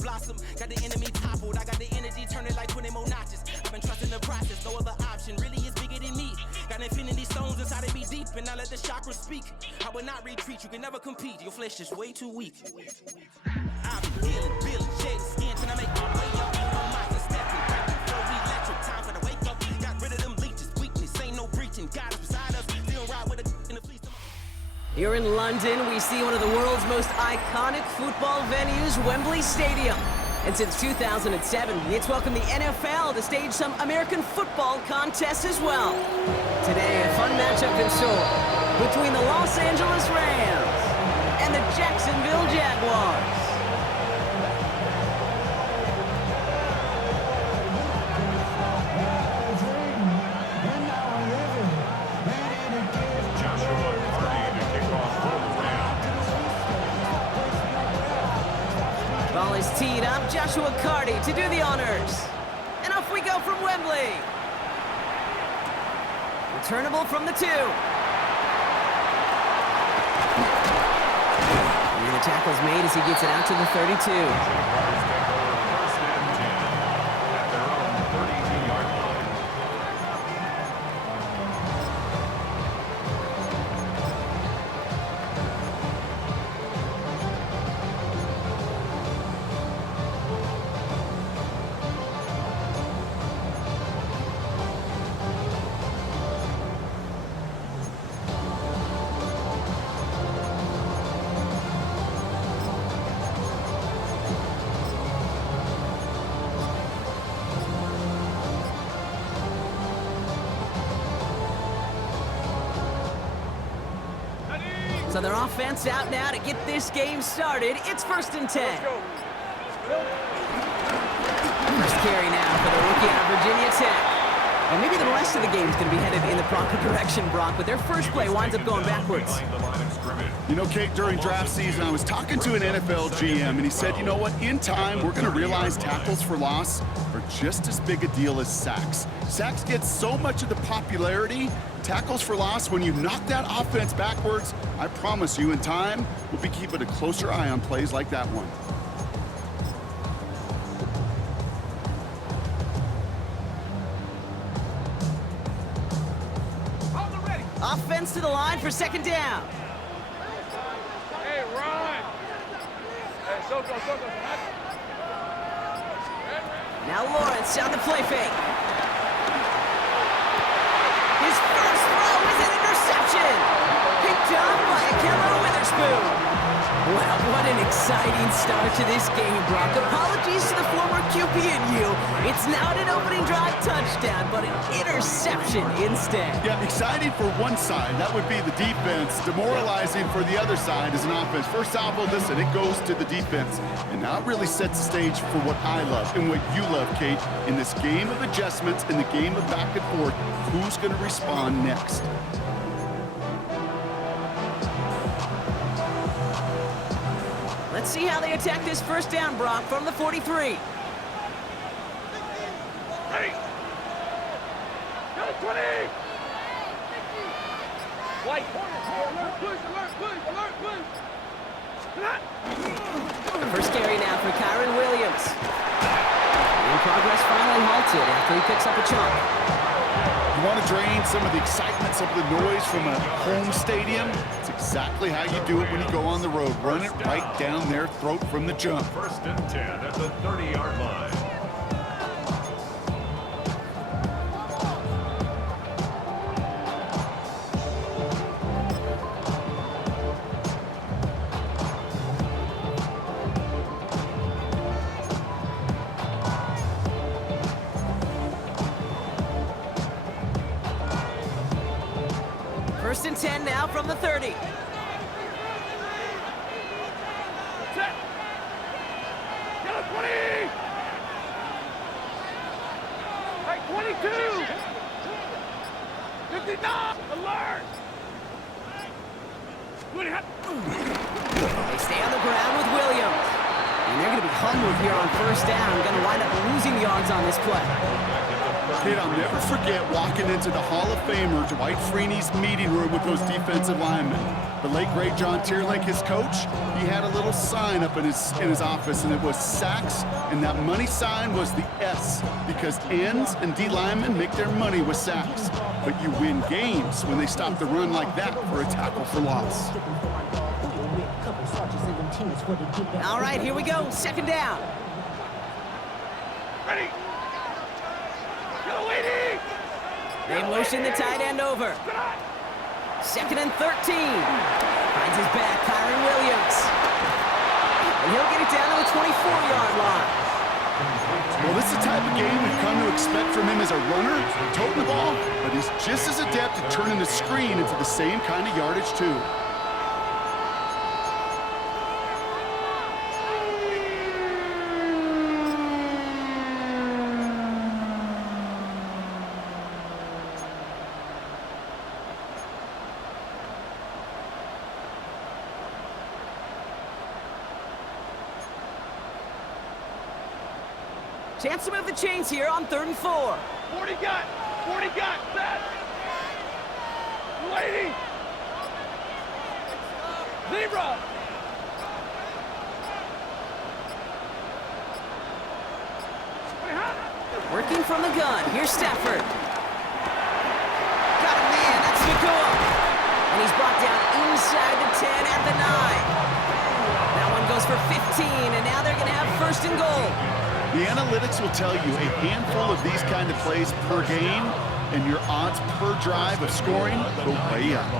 blossom. Got the enemy toppled, I got the energy, turn it like 20 more notches. I've been trusting the process, no other option really is bigger than me. Got infinity stones inside of me deep, and I let the chakras speak. I will not retreat, you can never compete, your flesh is way too weak. I've been dealing, building, shedding skin, till I make my way up. No monster stepping, breaking, flow electric, time for the wake up. Got rid of them leeches, weakness, ain't no breaching. God is beside us, still ride with a in the fleece. Here in London, we see one of the world's most iconic football venues, Wembley Stadium. And since 2007, it's welcomed the NFL to stage some American football contests as well. Today, a fun matchup in store between the Los Angeles Rams and the Jacksonville Jaguars. Ball is teed up, Joshua Carty to do the honors. And off we go from Wembley. Returnable from the 2. And the tackle's made as he gets it out to the 32. So their offense out now to get this game started. It's 1st and 10. First carry now for the rookie out of Virginia Tech. And maybe the rest of the game is going to be headed in the proper direction, Brock, but their first play winds up going backwards. You know, Kate, during draft season, I was talking to an NFL GM, and he said, you know what, in time, we're going to realize tackles for loss are just as big a deal as sacks. Sacks get so much of the popularity. Tackles for loss, when you knock that offense backwards, I promise you, in time, we'll be keeping a closer eye on plays like that one. Offense to the line for 2nd down. Hey, Ron! Hey, Soko. Now Lawrence on the play fake. His first throw is an interception. Picked up by Ahkello Witherspoon. Wow, what an exciting start to this game, Brock. Apologies to the former QB and you. It's not an opening drive touchdown, but an interception instead. Yeah, exciting for one side. That would be the defense. Demoralizing for the other side as an offense. First salvo, listen, it goes to the defense. And now it really sets the stage for what I love and what you love, Kate. In this game of adjustments, in the game of back and forth, who's going to respond next? Let's see how they attack this 1st down, Brock, from the 43. Ready! Go 20! White corner, alert, push! The first carry now for Kyron Williams. And progress finally halted after he picks up a chunk. You want to drain some of the excitement, some of the noise from a home stadium? It's exactly how you do it when you go on the road. Run it right down their throat from the jump. 1st and 10 at the 30-yard line. First and 10 now from the 30. Set! Go 20! Hey, 22! 59! Alert! They stay on the ground with Williams. And they're going to be hungry here on 1st down. Going to wind up losing yards on this play. Kid, I'll never forget walking into the Hall of Famer Dwight Freeney's meeting room with those defensive linemen. The late, great John Tierlink, his coach, he had a little sign up in his office, and it was sacks, and that money sign was the S, because ends and D linemen make their money with sacks. But you win games when they stop the run like that for a tackle for loss. All right, here we go. Second down. Ready. Go, lady. They motion the tight end over. Second and 13. Finds his back, Kyron Williams. And he'll get it down to the 24-yard line. Well, this is the type of game we've come to expect from him as a runner, toting the ball, but he's just as adept at turning the screen into the same kind of yardage, too. Chance to move the chains here on 3rd and 4. 40 got. 40 got. Set. Lady. Zebra. Working from the gun. Here's Stafford. Got a man. That's Nakua. And he's brought down inside the 10 at the 9. That one goes for 15, and now they're going to have 1st and goal. The analytics will tell you a handful of these kind of plays per game, and your odds per drive of scoring go way up.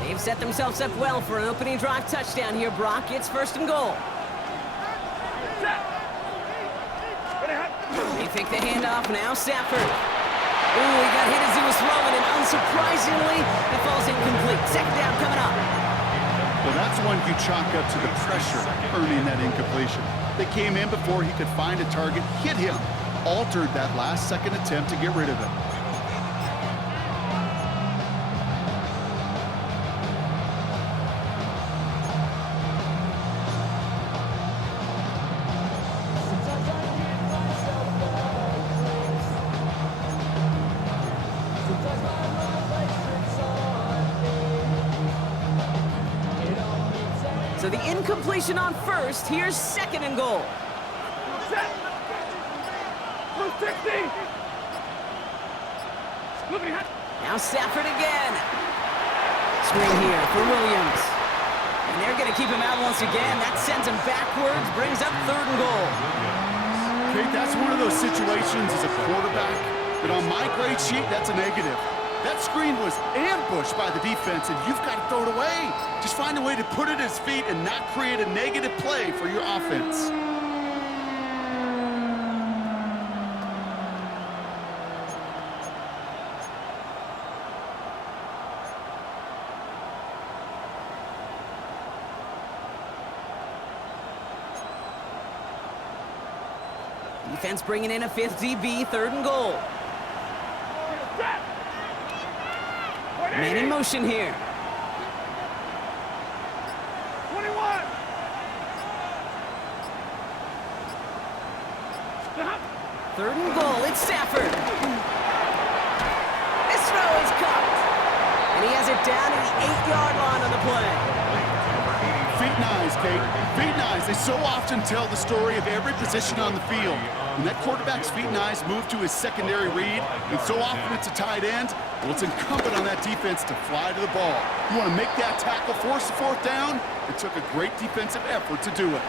They've set themselves up well for an opening drive touchdown here, Brock. It's 1st and goal. They pick the handoff, now Stafford. Ooh, he got hit as he was throwing, and unsurprisingly, it falls incomplete. Second down coming up. Well, that's one you chalk up to the pressure earning that incompletion. They came in before he could find a target, hit him, altered that last-second attempt to get rid of it. So the incompletion on 1st, here's 2nd and goal. Set. Blue 60. Look behind. Now Stafford again. Screen here for Williams. And they're going to keep him out once again. That sends him backwards, brings up 3rd and goal. Kate, that's one of those situations as a quarterback that on my grade sheet, that's a negative. That screen was ambushed by the defense, and you've got to throw it away. Just find a way to put it at his feet and not create a negative play for your offense. Defense bringing in a 5th DB, 3rd and goal. Set. Man in motion here. 21. 3rd and goal, it's Stafford. This throw is caught. And he has it down at the 8-yard line on the play. Feet and eyes, Kate. Feet and eyes. They so often tell the story of every position on the field. When that quarterback's feet and eyes move to his secondary read, and so often it's a tight end, well, it's incumbent on that defense to fly to the ball. You want to make that tackle, force the 4th down? It took a great defensive effort to do it.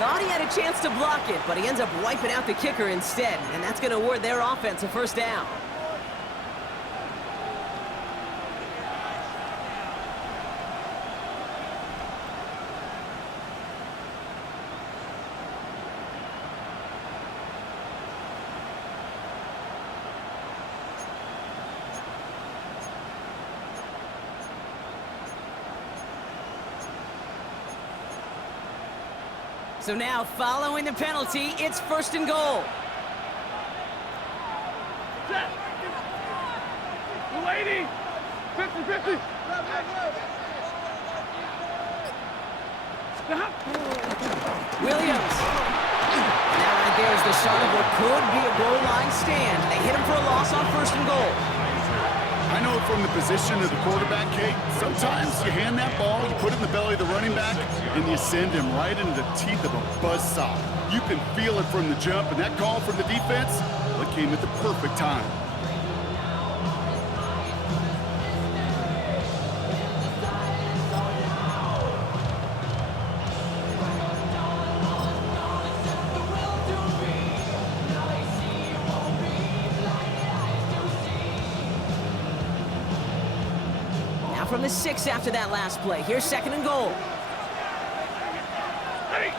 Thought he had a chance to block it, but he ends up wiping out the kicker instead, and that's going to award their offense a 1st down. So now, following the penalty, it's 1st and goal. 80. 50. Williams. Now right there is the start of what could be a goal line stand. They hit him for a loss on 1st and goal. I know from the position of the quarterback, Kate, sometimes you hand that ball, you put it in the belly of the running back, and you send him right into the teeth of a buzzsaw. You can feel it from the jump, and that call from the defense, well, it came at the perfect time. From the 6 after that last play. Here's 2nd and goal. Ready.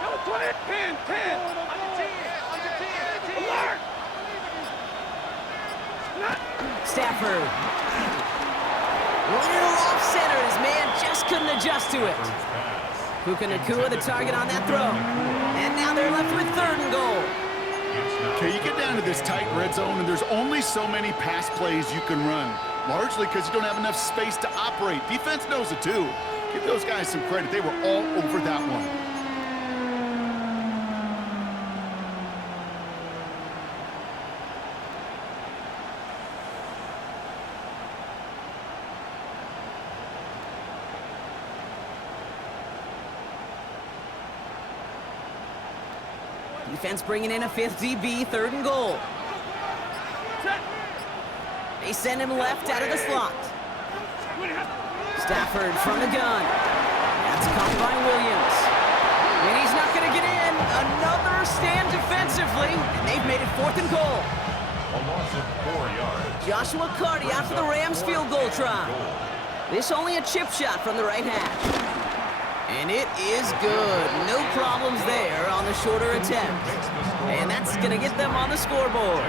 Number 20. 10. Alert. Stafford. Little off center. His man just couldn't adjust to it. Puka Nacua the target on that throw. And now they're left with 3rd and goal. Okay, you get down to this tight red zone, and there's only so many pass plays you can run. Largely because you don't have enough space to operate. Defense knows it too. Give those guys some credit. They were all over that one. Defense bringing in a 5th DB, 3rd and goal. They send him left out of the slot. Stafford from the gun. That's caught by Williams. And he's not going to get in. Another stand defensively. And they've made it 4th and goal. A loss of 4 yards. Joshua Carty after the Rams field goal try. This only a chip shot from the right hash. And it is good. No problems there on the shorter attempt. And that's going to get them on the scoreboard.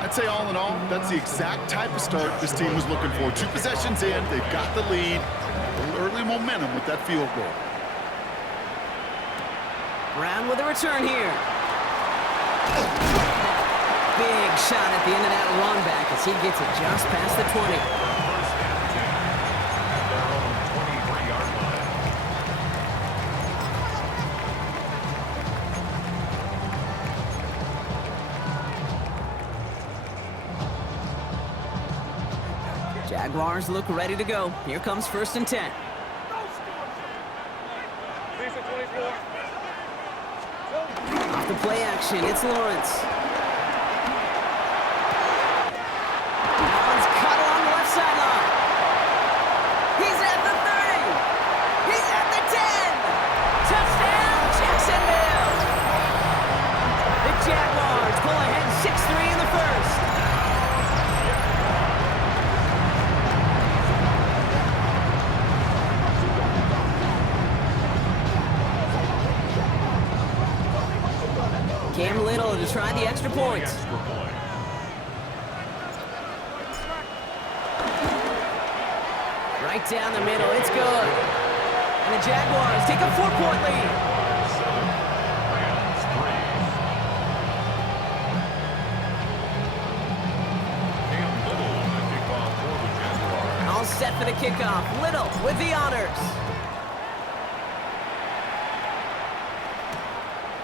I'd say all in all, that's the exact type of start this team was looking for. 2 possessions in, they've got the lead. A little early momentum with that field goal. Brown with a return here. Big shot at the end of that run back as he gets it just past the 20. First and 10 at their own 23-yard line. Jaguars look ready to go. Here comes 1st and 10. Off the play action, it's Lawrence. One's cut along the left sideline. He's at the 30. He's at the 10. Touchdown, Jacksonville. The Jaguars pull ahead 6-3 in the 1st. Cam Little to try the extra point. Right down the middle, it's good. And the Jaguars take a 4-point lead. Rams 3. Cam Little on the kickoff for the Jaguars. All set for the kickoff. Little with the honors.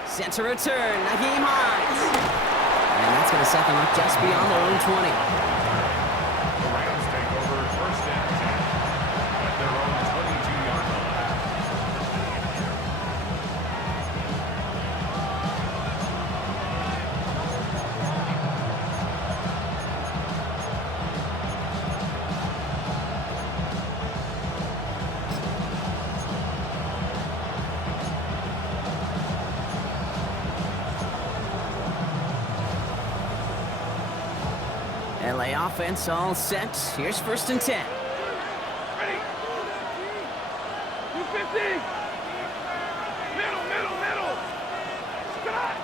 Center return, Naheem Hines. And that's going to set them up just beyond their own 20. The Rams take over 1st and 10 at their own 22-yard line. LA offense all set. Here's 1st and 10. Ready. 250. Middle. Stop.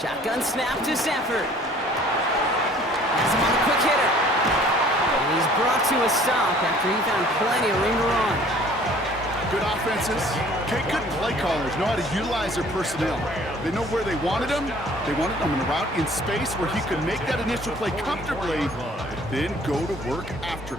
Shotgun snap to Stafford. Has him on the quick hitter. And he's brought to a stop after he found plenty of room to run. Good offenses. Okay, good play callers know how to utilize their personnel. They know where they wanted him. They wanted him in a route in space where he could make that initial play comfortably, but then go to work after.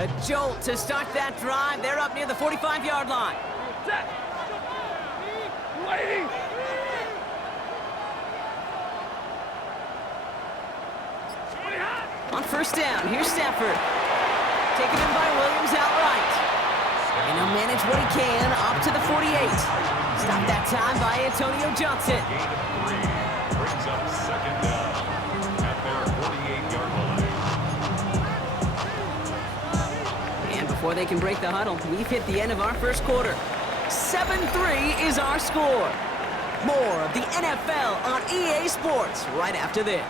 A jolt to start that drive. They're up near the 45-yard line. Set. Lady. On first down, here's Stafford. Taken in by Williams outright. And he'll manage what he can up to the 48. Stopped that time by Antonio Johnson. Gain of 3 brings up second down at their 48-yard line. And before they can break the huddle, we've hit the end of our first quarter. 7-3 is our score. More of the NFL on EA Sports right after this.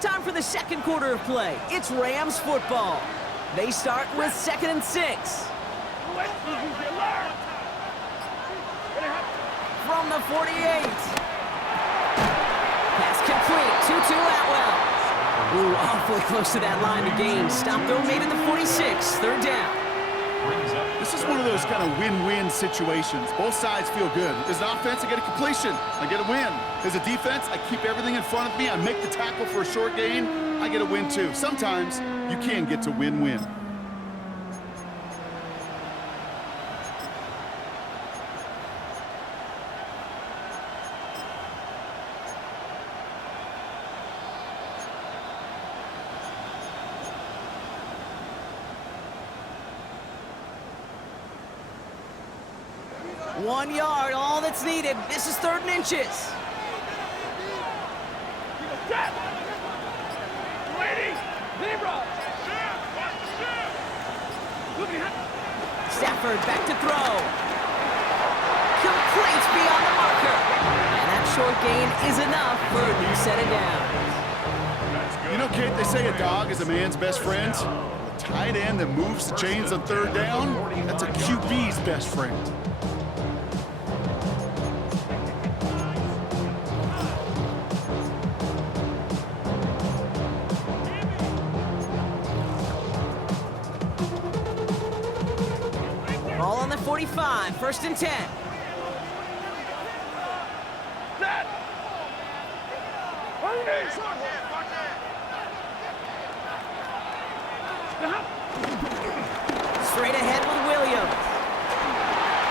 Time for the second quarter of play. It's Rams football. They start with 2nd and 6. From the 48. Pass complete. Tutu Atwell. Ooh, awfully close to that line to gain. Stop though, made it the 46. Third down. This is one of those kind of win-win situations. Both sides feel good. As an offense, I get a completion. I get a win. As a defense, I keep everything in front of me. I make the tackle for a short gain. I get a win too. Sometimes you can get to win-win. One yard, all that's needed. This is 3rd and inches. Set. Lady. Zebra. Stafford back to throw. Complete beyond the marker. And that short gain is enough for a new set of downs. You know, Kate, they say a dog is a man's best friend. A tight end that moves the chains on 3rd down, that's a QB's best friend. Ball on the 45, 1st and 10. Set. Straight ahead with Williams.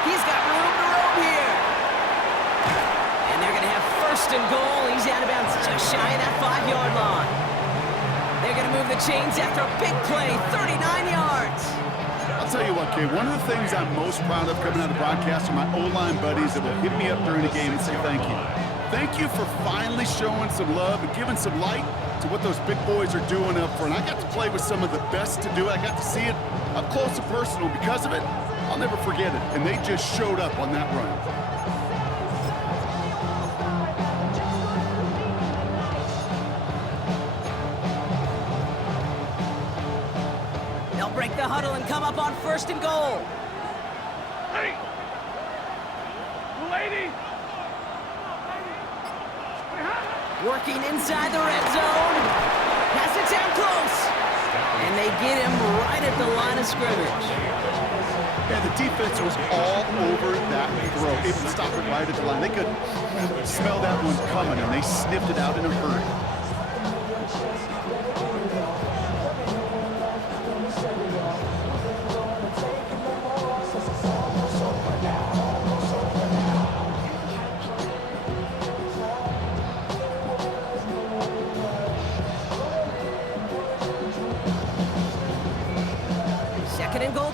He's got room to roam here. And they're going to have 1st and goal. He's out of bounds just shy of that 5-yard line. They're going to move the chains after a big play, 39 yards. I'll tell you what, Kate, one of the things I'm most proud of coming out of broadcast are my O-line buddies that will hit me up during the game and say thank you. Thank you for finally showing some love and giving some light to what those big boys are doing up front. I got to play with some of the best to do it. I got to see it up close and personal. Because of it, I'll never forget it. And they just showed up on that run. They'll break the huddle and come up on 1st and goal. Hey. Lady. Working inside the red zone. Pass it down close. And they get him right at the line of scrimmage. Yeah, the defense was all over that throw. Able to stop it right at the line. They could smell that one coming, and they sniffed it out in a hurry.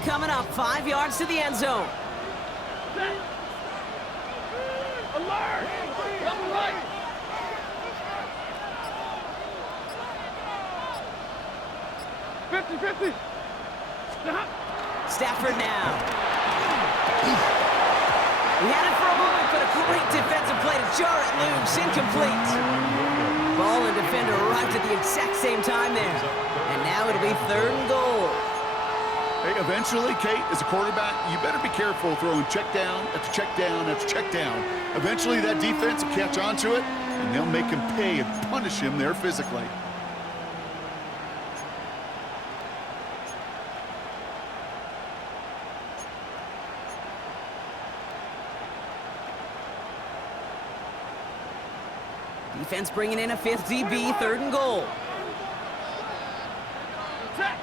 coming up, 5 yards to the end zone. Set. Alert! Double right! Fifty. Stop! Stafford now. He had it for a moment, but a great defensive play to jar it loose. Incomplete. Ball and defender arrived at the exact same time there. And now it'll be 3rd and goal. Hey, eventually, Kate, as a quarterback, you better be careful throwing check down after check down after check down. Eventually, that defense will catch on to it, and they'll make him pay and punish him there physically. Defense bringing in a 5th DB, 3rd and goal. Set.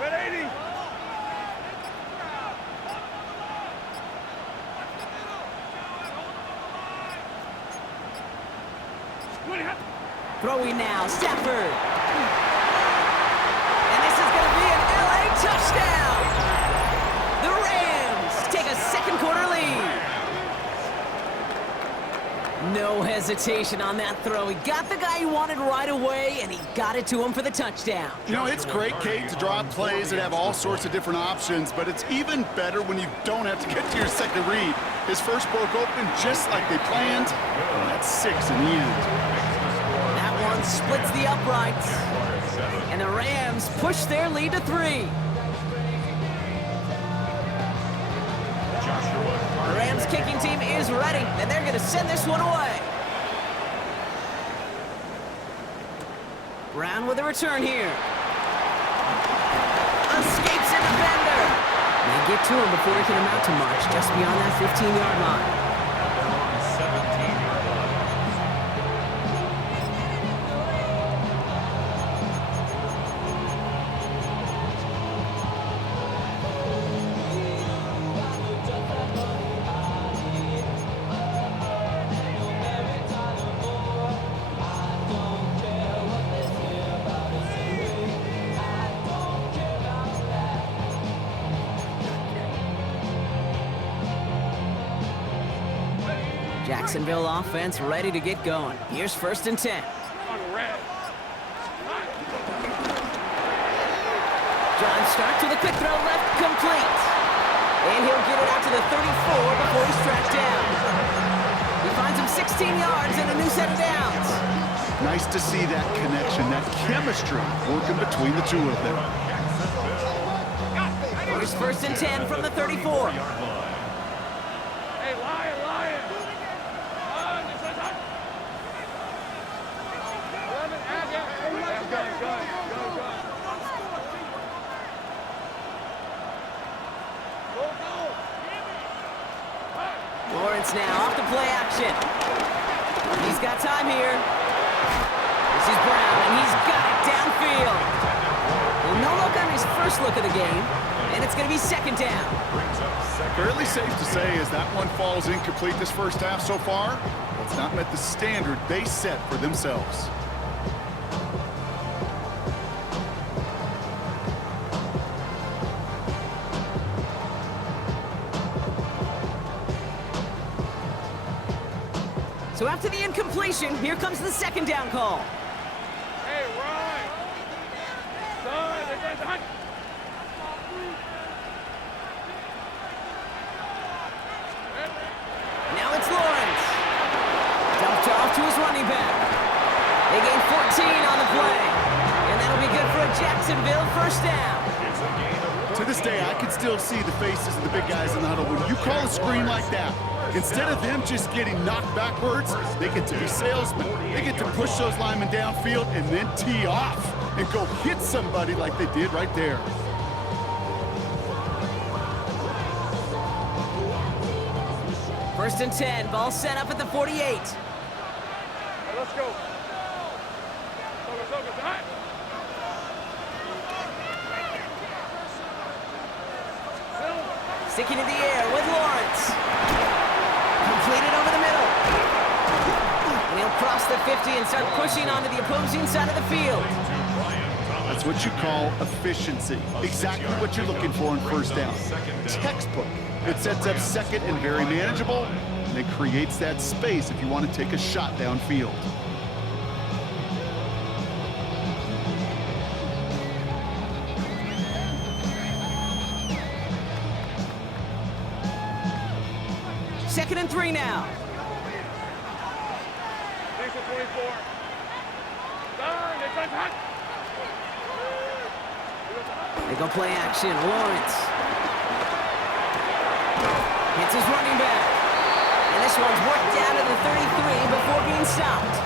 Red 80. Throwing now, Stafford. And this is going to be an LA touchdown. The Rams take a 2nd quarter lead. No hesitation on that throw. He got the guy he wanted right away, and he got it to him for the touchdown. You know, it's great, Kate, to draw up plays that have all sorts of different options, but it's even better when you don't have to get to your second read. His first broke open just like they planned, and that's 6 in the end. That one splits the uprights, and the Rams push their lead to 3. The Rams kicking team is ready, and they're going to send this one away. Brown with a return here. Escapes a defender. They get to him before he can amount to much, just beyond that 15-yard line. They're on the 17-yard line. Jacksonville offense ready to get going. Here's 1st and 10. On red. John Stark to the quick throw left, complete. And he'll get it out to the 34 before he's tracked down. He finds him 16 yards and a new set of downs. Nice to see that connection, that chemistry working between the two of them. Here's 1st and 10 from the 34. Hey, lion. Gun. Lawrence now off the play action. He's got time here. This is Brown, and he's got it downfield. Well, no look on his first look of the game, and it's going to be 2nd down. Fairly safe to say as that one falls incomplete this first half so far, it's not met the standard they set for themselves. So after the incompletion, here comes the 2nd down call. Hey, Ryan. Son, Now it's Lawrence. Dumped off to his running back. They gain 14 on the play. And that'll be good for a Jacksonville 1st down. To this day, I can still see the faces of the big guys in the huddle. When you call a screen like that, instead of them just getting knocked backwards, they get to be salesmen. They get to push those linemen downfield and then tee off and go hit somebody like they did right there. First and 10, ball set up at the 48. Hey, let's go. Time. Sticking in the air with Lawrence. Completed over the middle. And he'll cross the 50 and start pushing onto the opposing side of the field. That's what you call efficiency. Exactly what you're looking for in first down. Textbook. It sets up second and very manageable, and it creates that space if you want to take a shot downfield. Second and 3 now. Thanks for 24. Darn, it's like hot. They go play action. Lawrence hits his running back. And this one's worked down to the 33 before being stopped.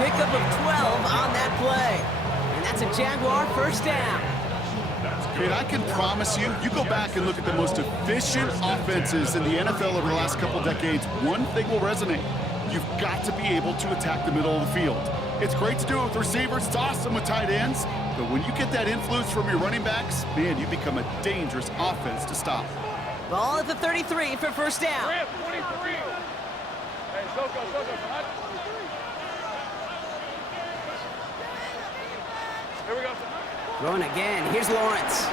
Pickup of 12 on that play. And that's a Jaguar first down. And I can promise you, you go back and look at the most efficient offenses in the NFL over the last couple decades, one thing will resonate. You've got to be able to attack the middle of the field. It's great to do it with receivers, it's awesome with tight ends, but when you get that influence from your running backs, man, you become a dangerous offense to stop. Ball at the 33 for first down. Grant, 23. Hey, Soko, hot. Here we go. Throwing again. Here's Lawrence.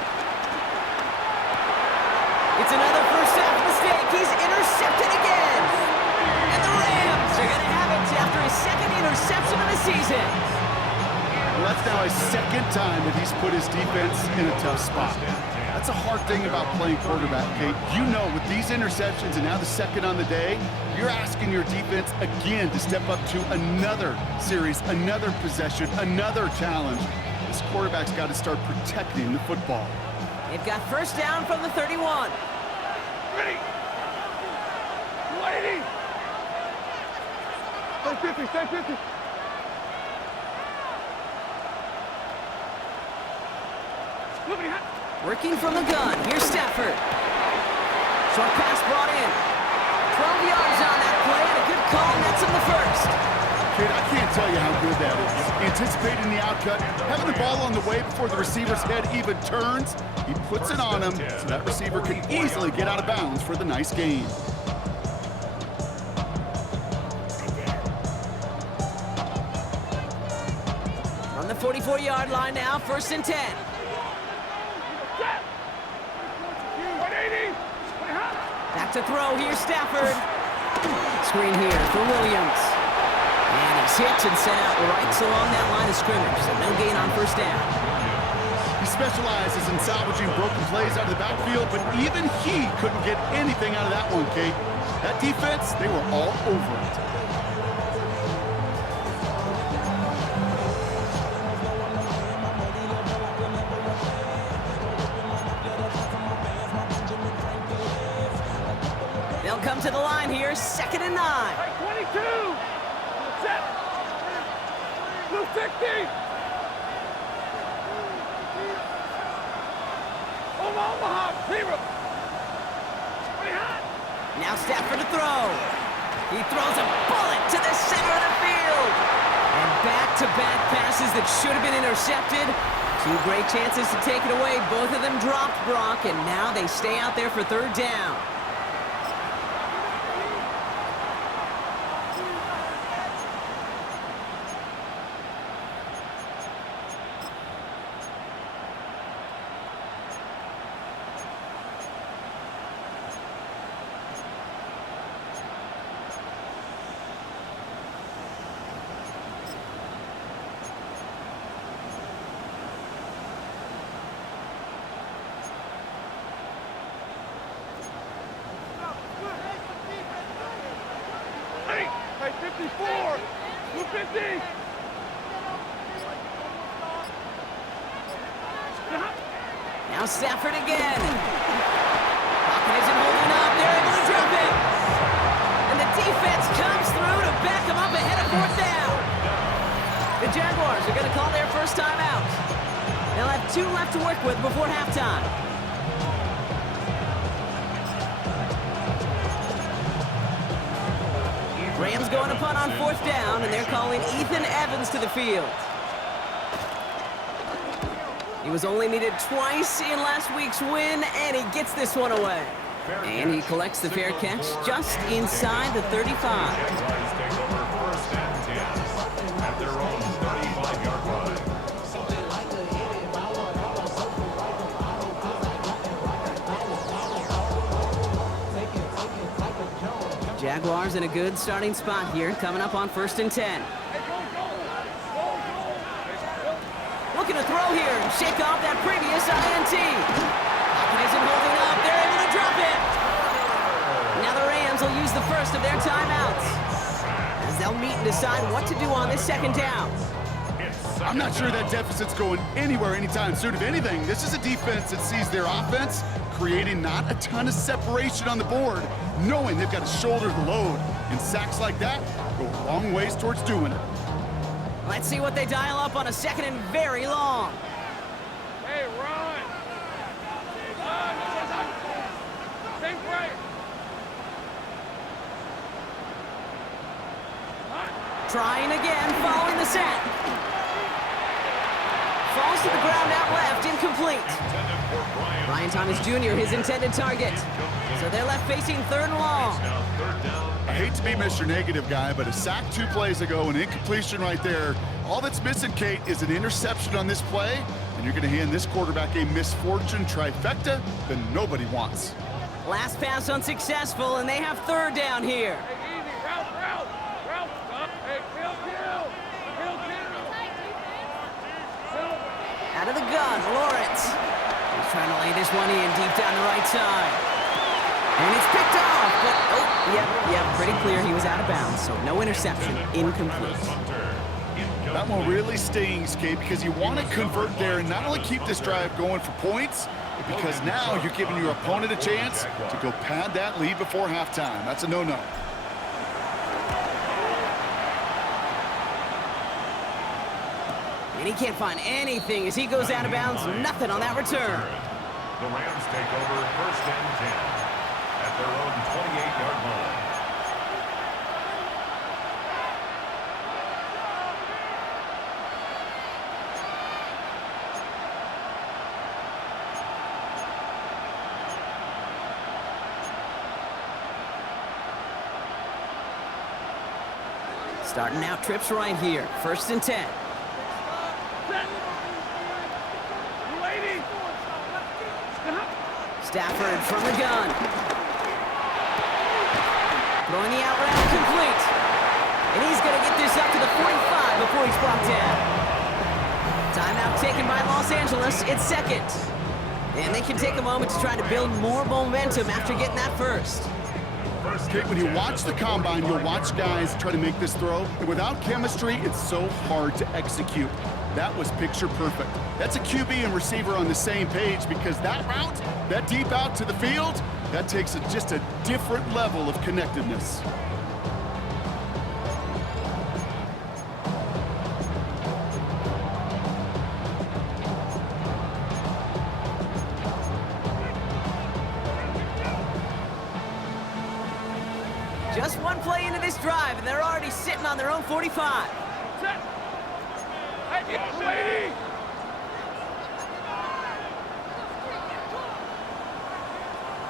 It's another first half mistake. He's intercepted again. And the Rams are going to have it after his second interception of the season. Well, that's now his second time that he's put his defense in a tough spot. That's a hard thing about playing quarterback, Kate. You know, with these interceptions and now the second on the day, you're asking your defense again to step up to another series, another possession, another challenge. This quarterback's got to start protecting the football. They've got first down from the 31. Ready. 180. Stay 50. Moving hot. Working from the gun. Here's Stafford. Short pass brought in. 12 yards on that play, and a good call nets him the first. Kid, I can't tell you how good that is. Anticipating the outcut, having the ball on the way before the receiver's head even turns, he puts it on him so that receiver can easily get out of bounds for the nice gain. On the 44-yard line now, first and 10. 180. Back to throw, here's Stafford. Screen here for Williams. And he's hit and sent out right along that line of scrimmage, so no gain on first down. He specializes in salvaging broken plays out of the backfield, but even he couldn't get anything out of that one, Kate. That defense, they were all over it. They'll come to the line here, second and 9. 22. Set. Blue 60. Omaha, 0. Now Stafford to throw. He throws a bullet to the center of the field. And back-to-back passes that should have been intercepted. Two great chances to take it away. Both of them dropped, Brock, and now they stay out there for third down. Hey, 54. Blue 50. Now Stafford again. Pocket isn't holding up. They're able to drop it. And the defense comes through to back them up ahead of fourth down. The Jaguars are going to call their first time out. They'll have 2 left to work with before halftime. Rams going to punt on fourth down, and they're calling Ethan Evans to the field. He was only needed twice in last week's win, and he gets this one away. And he collects the fair catch just inside the 35. Jaguars take over first and 10 at their own 35-yard line. Jaguars in a good starting spot here, coming up on 1st and 10. Looking to throw here and shake off that previous INT. Pocket isn't holding up. They're able to drop it. Now the Rams will use the first of their timeouts, as they'll meet and decide what to do on this 2nd down. I'm not sure that deficit's going anywhere anytime soon. If anything, this is a defense that sees their offense creating not a ton of separation on the board, knowing they've got to shoulder the load. And sacks like that go a long ways towards doing it. Let's see what they dial up on a 2nd and very long. Hey, run! Think right! Trying again, following the sack. Falls to the ground out left, incomplete. Brian Thomas Jr., his intended target. So they're left facing 3rd and long. I hate to be Mr. Negative guy, but a sack 2 plays ago, an incompletion right there. All that's missing, Kate, is an interception on this play, and you're going to hand this quarterback a misfortune trifecta that nobody wants. Last pass unsuccessful, and they have 3rd down here. Hey, easy, Ralph, stop. Hey, kill. Out of the gun, Lawrence. He's trying to lay this one in deep down the right side. And it's picked off, but, yep, pretty clear he was out of bounds, so no interception, incomplete. That one really stings, Kate, because you want to convert there and not only keep this drive going for points, but because now you're giving your opponent a chance to go pad that lead before halftime. That's a no-no. And he can't find anything as he goes out of bounds. Nothing on that return. The Rams take over 1st and 10 at their own 28-yard line. Starting out trips right here. 1st and 10. Stafford from the gun. Throwing the out route complete. And he's going to get this up to the 45 before he's brought down. Timeout taken by Los Angeles. It's 2nd. And they can take a moment to try to build more momentum after getting that first. Kate, when you watch the combine, you'll watch guys try to make this throw. And without chemistry, it's so hard to execute. That was picture perfect. That's a QB and receiver on the same page, because that route, that deep out to the field, that takes just a different level of connectedness. Just one play into this drive, and they're already sitting on their own 45. Set. Hey, lady!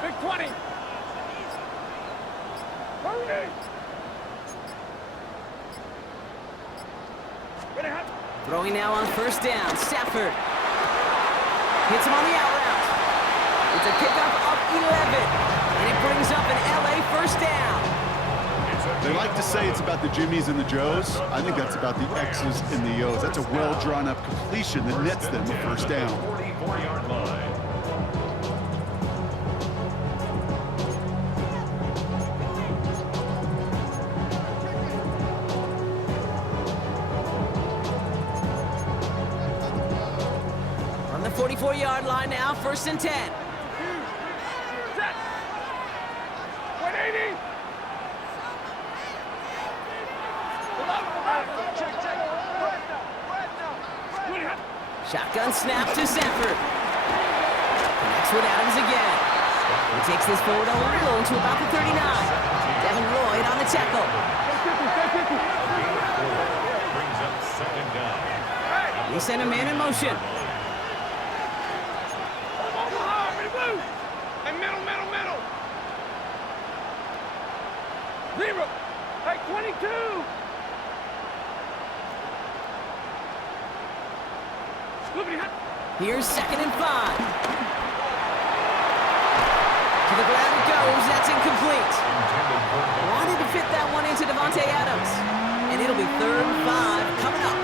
Big 20. Hurry! Throwing now on 1st down. Stafford hits him on the out route. It's a kickoff up 11, and it brings up an LA 1st down. They like to say it's about the Jimmies and the Joes. I think that's about the X's and the O's. That's a well-drawn-up completion that nets them a 1st down. 44-yard line. From the 44-yard line now, 1st and 10. Set. 180. Shotgun snap to Stafford. Connects with Adams again. He takes this forward a little to about the 39. Devin Lloyd on the tackle. Brings up 2nd down. He sent a man in motion. Omaha, ready, blue. Hey, middle. 0. Hey, 22. Here's 2nd and 5. To the ground it goes. That's incomplete. Wanted fit that one into Davante Adams. And it'll be 3rd and 5 coming up.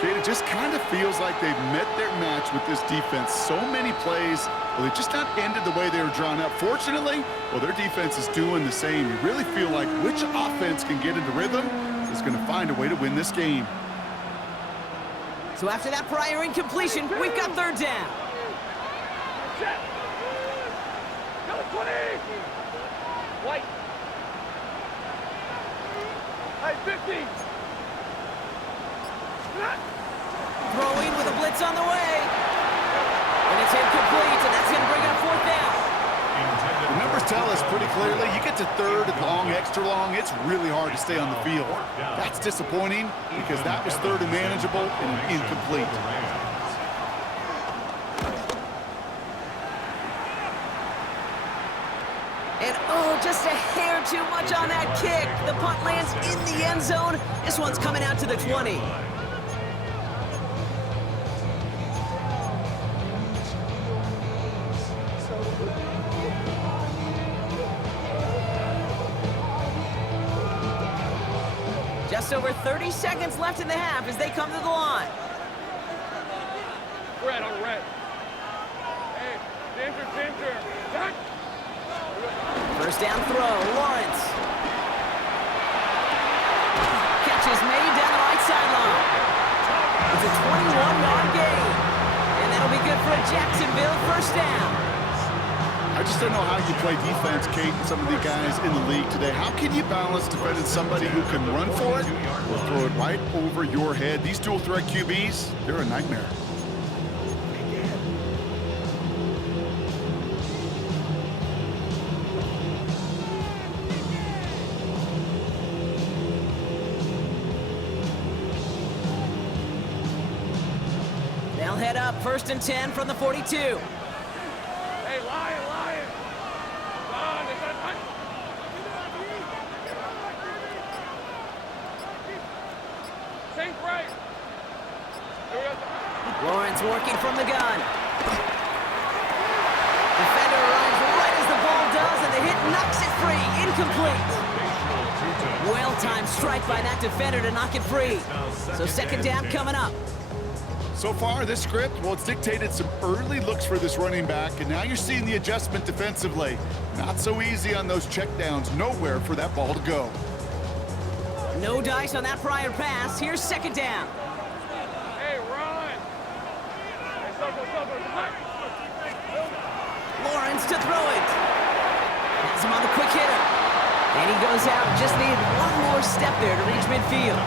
Kate, it just kind of feels like they've met their match with this defense. So many plays, well, they've just not ended the way they were drawn up. Fortunately, well, their defense is doing the same. You really feel like which offense can get into rhythm is going to find a way to win this game. So after that prior incompletion, we've got 3rd down. Set. Go 20. White. Hey, 50. Throwing with a blitz on the way. And it's incomplete, and that's going to bring up 4th down. The numbers tell us pretty clearly, you get to 3rd and long, extra long, it's really hard to stay on the field. That's disappointing because that was 3rd and manageable and incomplete. And oh, just a hair too much on that kick. The punt lands in the end zone. This one's coming out to the 20. Just over 30 seconds left in the half as they come to the line. Red on red. Hey, danger. Duck. First down throw, Lawrence. Catch is made down the right sideline. It's a 21-yard gain. And that'll be good for a Jacksonville 1st down. I just don't know how you play defense, Kate, and some of the guys in the league today. How can you balance defending somebody who can run for it or throw it right over your head? These dual threat QBs, they're a nightmare. They'll head up 1st and 10 from the 42. Hey, Lion. Don, is that right? Saint right. Here we go. Lawrence working from the gun. Defender arrives right as the ball does, and the hit knocks it free. Incomplete. Well-timed strike by that defender to knock it free. So 2nd down coming up. So far, this script, well, it's dictated some early looks for this running back, and now you're seeing the adjustment defensively. Not so easy on those checkdowns. Nowhere for that ball to go. No dice on that prior pass. Here's 2nd down. Hey, run. Hey, circle. Lawrence to throw it. Has him on the quick hitter. And he goes out. Just needed one more step there to reach midfield.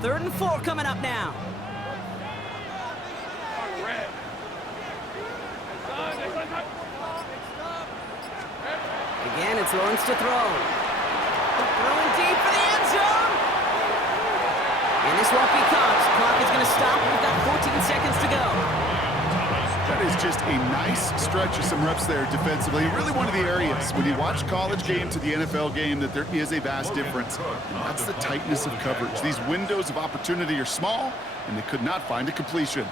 Third and 4 coming up now. On red. Again, it's Lawrence to throw. Throwing deep for the end zone. And this won't be caught. Clock is going to stop. We've got 14 seconds to go. That is just a nice stretch of some reps there defensively. Really one of the areas when you watch college game to the NFL game that there is a vast difference. And that's the tightness of coverage. These windows of opportunity are small, and they could not find a completion.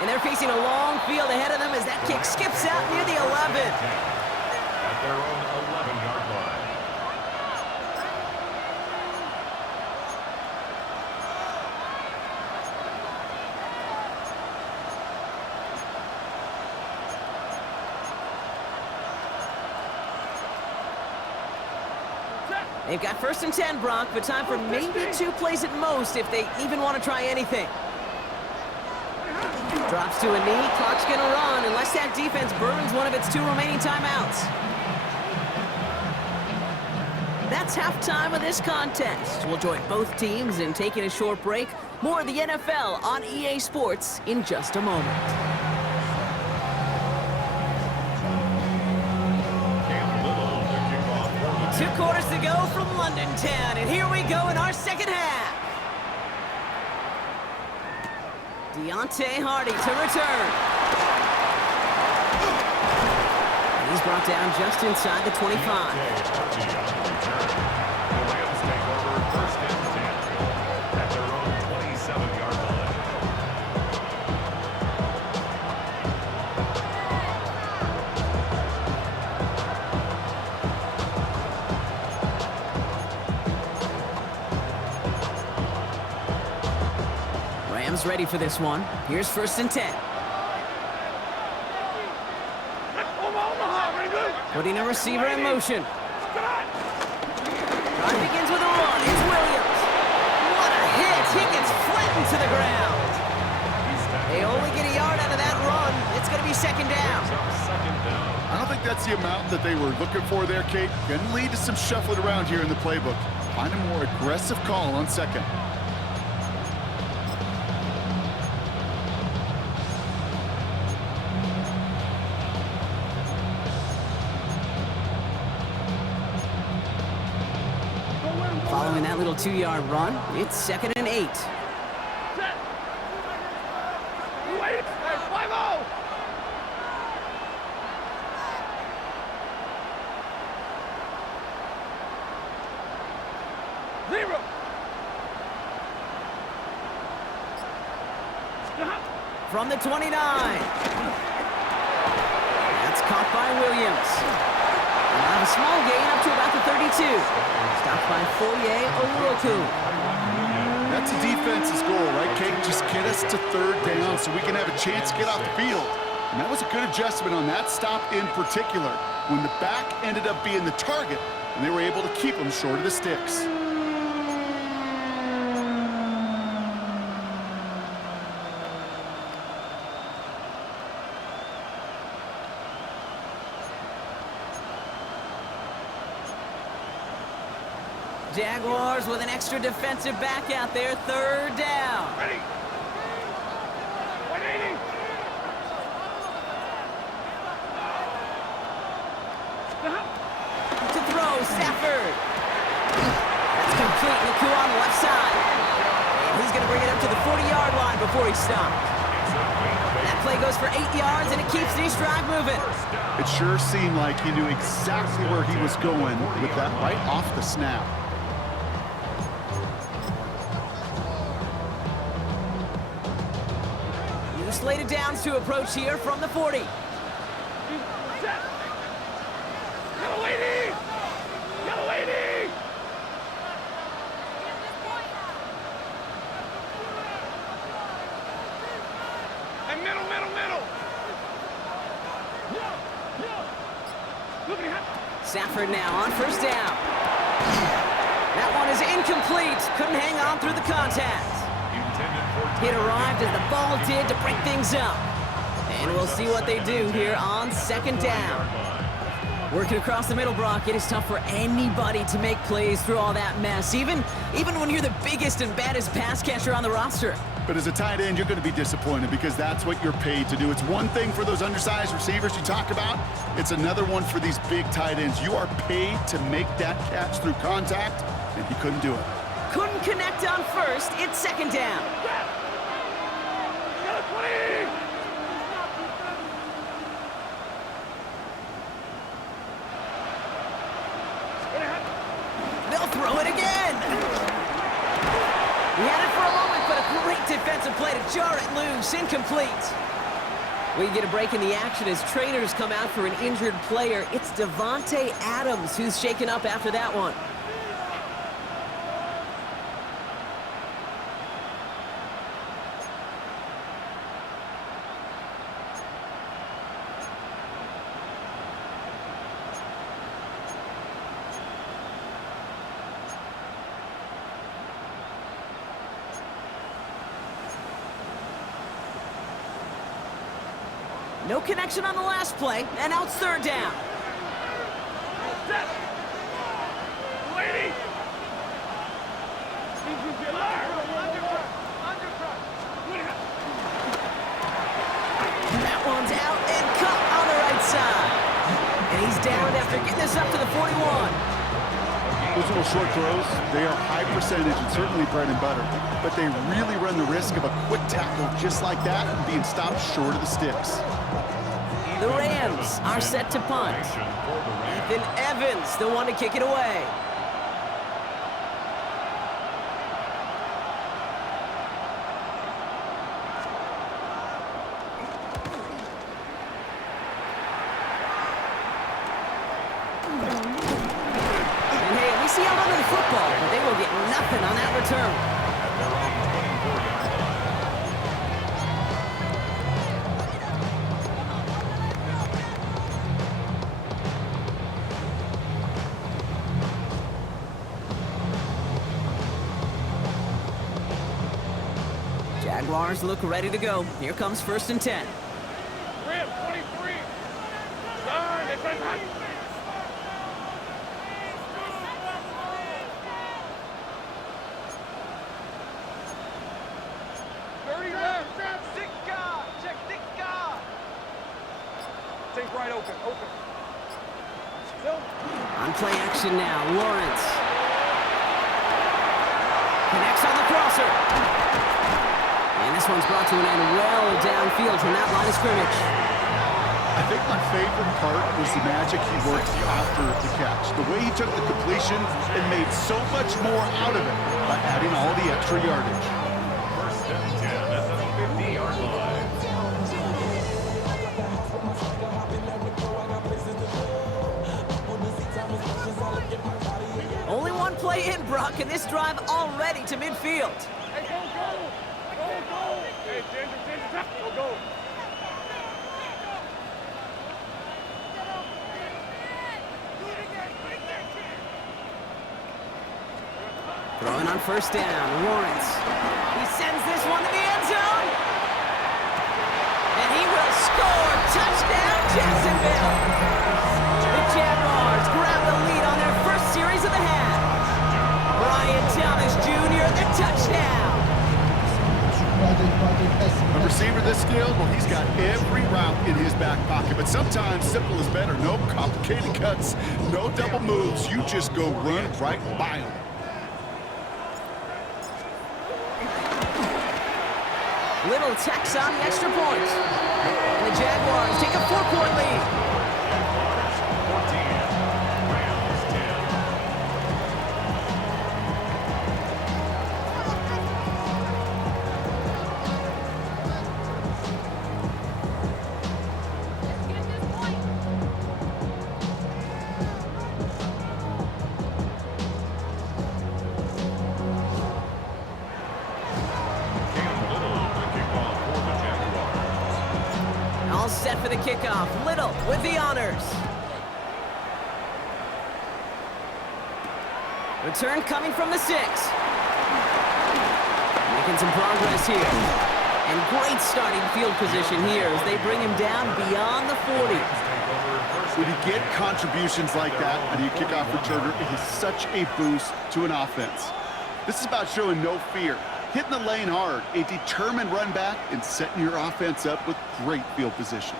And they're facing a long field ahead of them as that kick skips out near the 11. At their own 11-yard line. They've got 1st and 10, Brock, but time for maybe 2 plays at most if they even want to try anything. Drops to a knee, clock's gonna run unless that defense burns one of its 2 remaining timeouts. That's halftime of this contest. We'll join both teams in taking a short break. More of the NFL on EA Sports in just a moment. Cam Little, the kickoff for the 2 quarters to go from London Town, and here we go in our second half. Deontay Hardy to return. And he's brought down just inside the 25. The Rams take over 1st and 10 at their own 27-yard line. Rams ready for this one. Here's 1st and 10. Putting a receiver in motion. Drive begins with a run. It's Williams. What a hit. He gets flattened to the ground. They only get a yard out of that run. It's going to be 2nd down. I don't think that's the amount that they were looking for there, Kate. Going to lead to some shuffling around here in the playbook. Find a more aggressive call on 2nd. Following that little 2-yard run, it's 2nd and 8. Wait! Hey, 5-0! Zero! From the 29. That's caught by Williams. And a small gain up to about the 32. Stopped by Foye Oluokun. That's a defense's goal, right, Kate? Just get us to 3rd down so we can have a chance to get off the field. And that was a good adjustment on that stop in particular, when the back ended up being the target, and they were able to keep him short of the sticks. Jaguars with an extra defensive back out there, 3rd down. Ready! 180! To throw, Stafford. That's complete. Naku on the left side. And he's going to bring it up to the 40-yard line before he stopped. That play goes for 8 yards, and it keeps this drive moving. It sure seemed like he knew exactly where he was going with that right off the snap. New slated downs to approach here from the 40. Yellow 80! Yellow 80! And middle! Stafford now on 1st down. That one is incomplete. Couldn't hang on through the contact. It arrived as the ball did to break things up. And we'll see what they do here on 2nd down. Working across the middle, Brock, it is tough for anybody to make plays through all that mess, even when you're the biggest and baddest pass catcher on the roster. But as a tight end, you're going to be disappointed because that's what you're paid to do. It's one thing for those undersized receivers you talk about. It's another one for these big tight ends. You are paid to make that catch through contact, and he couldn't do it. Couldn't connect on 1st. It's 2nd down. Yellow 20! They'll throw it again. He had it for a moment, but a great defensive play to jar it loose. Incomplete. We get a break in the action as trainers come out for an injured player. It's Devontae Adams who's shaken up after that one. No connection on the last play, and now it's 3rd down. Lady! That one's out and cut on the right side. And he's down after getting this up to the 41. Those little short throws, they are high percentage and certainly bread and butter, but they really run the risk of a quick tackle just like that and being stopped short of the sticks. The Rams are set to punt. Ethan Evans, the one to kick it away. And hey, we see out under the football, but they will get nothing on that return. Jaguars look ready to go. Here comes 1st and 10. Rim, 23. Darn, they play hot. 30 left. Check Dicka. Take right open. Still. On play action now, Lawrence. Connects on the crosser. And this one's brought to an end well downfield from that line of scrimmage. I think my favorite part was the magic he worked after the catch. The way he took the completion and made so much more out of it by adding all the extra yardage. 1st and 10 at the 50-yard line. Only one play in, Brock, and this drive already to midfield. Hey, go. Hey, Ginger, go. Throwing on 1st down, Lawrence. He sends this one to the end zone. And he will score. Touchdown, Jacksonville. The Jaguars grab the lead on their first series of the half. Brian Thomas Jr., the touchdown. A receiver this skilled, well, he's got every route in his back pocket, but sometimes simple is better. No complicated cuts, no double moves. You just go run right by him. Little tacks on the extra point. And the Jaguars take a 4-point lead. 14, Rams 10. All set for the kickoff. Little with the honors. Return coming from the 6. Making some progress here. And great starting field position here as they bring him down beyond the 40. When you get contributions like that out of your kickoff returner, it is such a boost to an offense. This is about showing no fear, hitting the lane hard, a determined run back, and setting your offense up with great field position.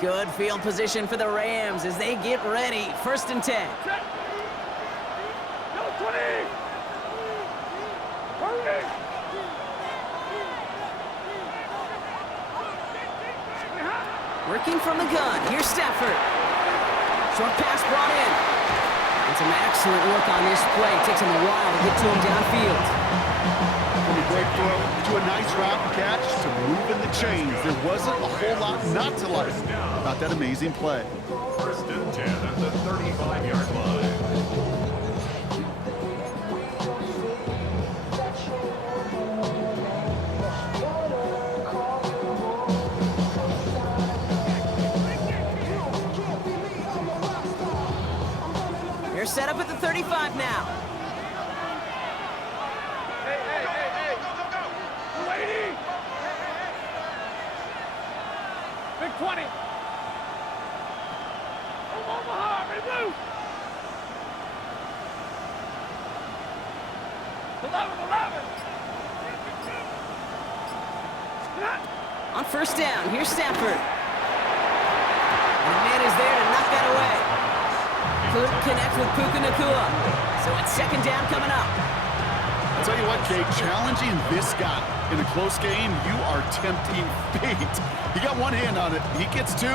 Good field position for the Rams as they get ready. 1st and 10. Check. No, 20. Hurry. Working from the gun. Here's Stafford. Short pass brought in. And some excellent work on this play. Takes him a while to get to him downfield. From a great throw to a nice route and catch to moving the chains. There wasn't a whole lot not to like about that amazing play. 1st and 10 at the 35-yard line. They're set up at the 35 now. Hey. Go. Lady. Big 20. Omaha, red blue. On first down, here's Stafford. And the man is there to knock that away. Couldn't connect with Puka Nacua. So it's second down coming up. I'll tell you what, Kate, challenging this guy in a close game, you are tempting fate. He got one hand on it. He gets two,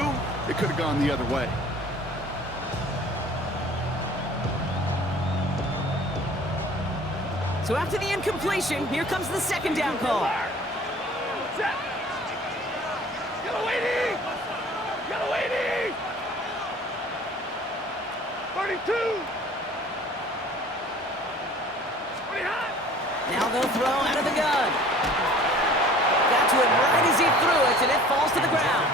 it could have gone the other way. So after the incompletion, here comes the second down call. Yellow 80! Yellow 80! 32! 20 high! Now they'll throw out of the gun. Got to it right as he threw it, and it falls to the ground.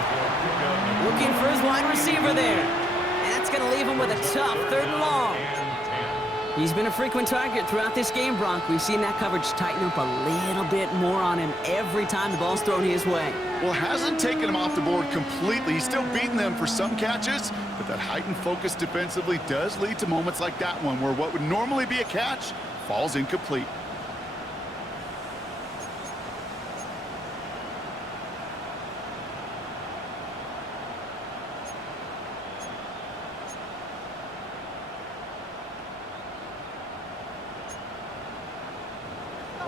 Looking for his wide receiver there. And that's going to leave him with a tough third and long. He's been a frequent target throughout this game, Brock. We've seen that coverage tighten up a little bit more on him every time the ball's thrown his way. Well, hasn't taken him off the board completely. He's still beating them for some catches, but that heightened focus defensively does lead to moments like that one where what would normally be a catch falls incomplete.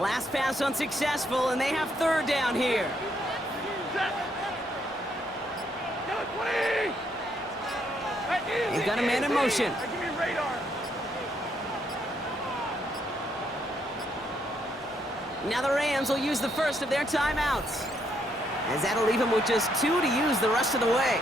Last pass unsuccessful, and they have third down here. They've got a man in motion. Now the Rams will use the first of their timeouts, as that'll leave them with just 2 to use the rest of the way.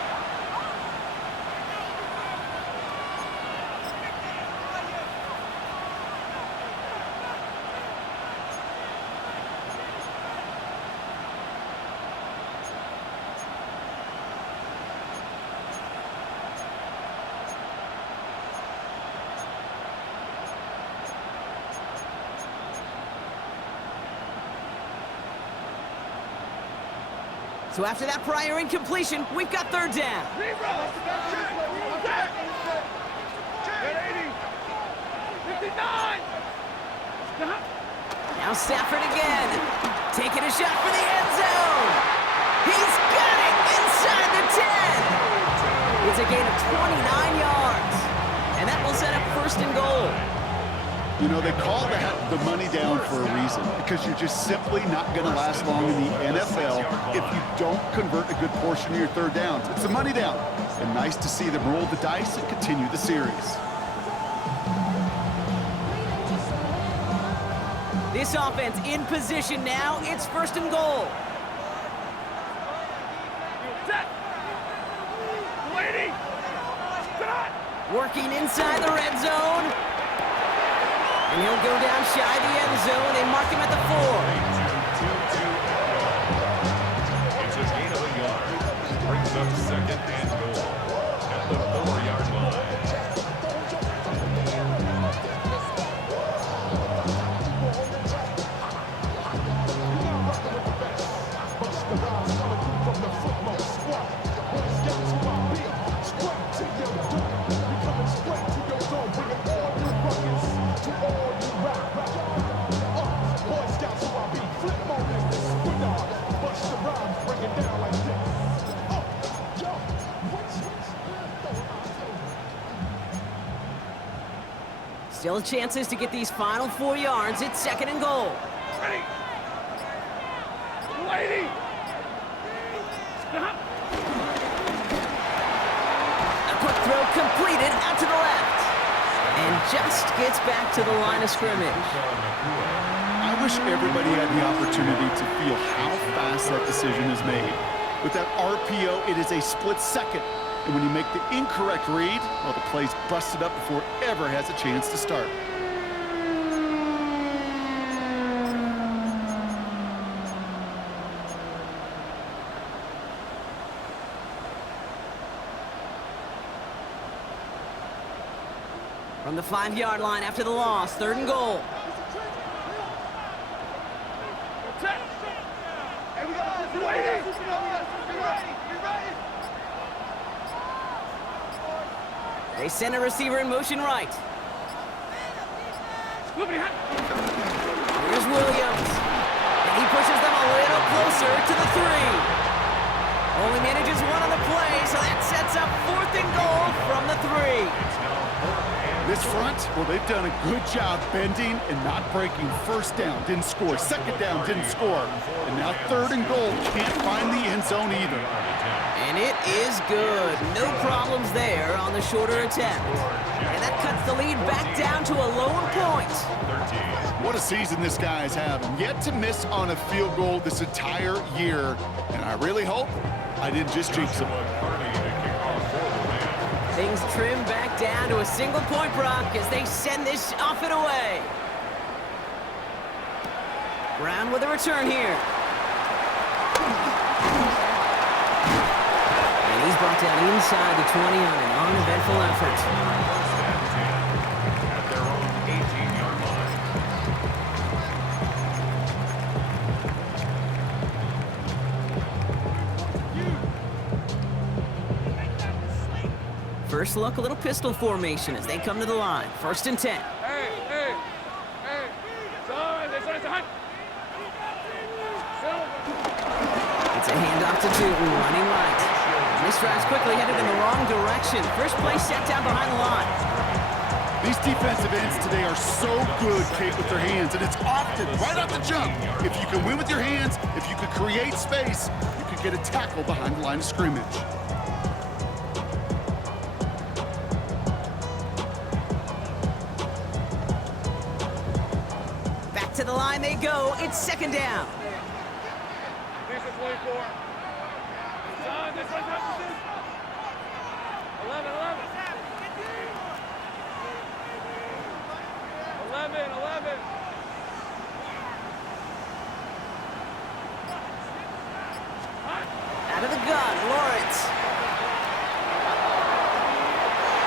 So after that prior incompletion, we've got third down. Now Stafford again, taking a shot for the end zone. He's got it inside the 10. It's a gain of 29 yards, and that will set up first and goal. You know, they call that the money down for a reason, because you're just simply not going to last long in the NFL if you don't convert a good portion of your third downs. It's the money down. And nice to see them roll the dice and continue the series. This offense in position now. It's first and goal. Working inside the red zone. And he'll go down shy of the end zone. They mark him at the 4. It's a gain of a yard. Brings up second and goal at the 4-yard line. Still chances to get these final 4 yards. It's second and goal. Ready. Lady. A quick throw completed out to the left. And just gets back to the line of scrimmage. I wish everybody had the opportunity to feel how fast that decision is made. With that RPO, it is a split second. And when you make the incorrect read, well, the play's busted up before it ever has a chance to start. From the 5-yard line after the loss, third and goal. They send a receiver in motion right. closer to the 3. Only manages one on the play, so that sets up 4th and goal from the 3. This front, well, they've done a good job bending and not breaking. First down, didn't score. Second down, didn't score. And now 3rd and goal, can't find the end zone either. And it is good. No problems there on the shorter attempt. And that cuts the lead back down to a lone point. What a season this guy is having. Yet to miss on a field goal this entire year. And I really hope I didn't just jinx him. Things trim back down to a single-point Brock as they send this off and away. Brown with a return here. And he's brought down inside the 20 on an uneventful effort. At their own 18-yard line. First look, a little pistol formation as they come to the line. 1st and 10. Hey, son, it's hot. It's a handoff to Tootin, running right. And this drive's quickly headed in the wrong direction. First play set down behind the line. These defensive ends today are so good, Kate, with their hands, and it's often right off the jump. If you can win with your hands, if you could create space, you could get a tackle behind the line of scrimmage. Back to the line they go. It's 2nd down. This is 24. Son, this one's up to 11. 11. Out of the gun, Lawrence.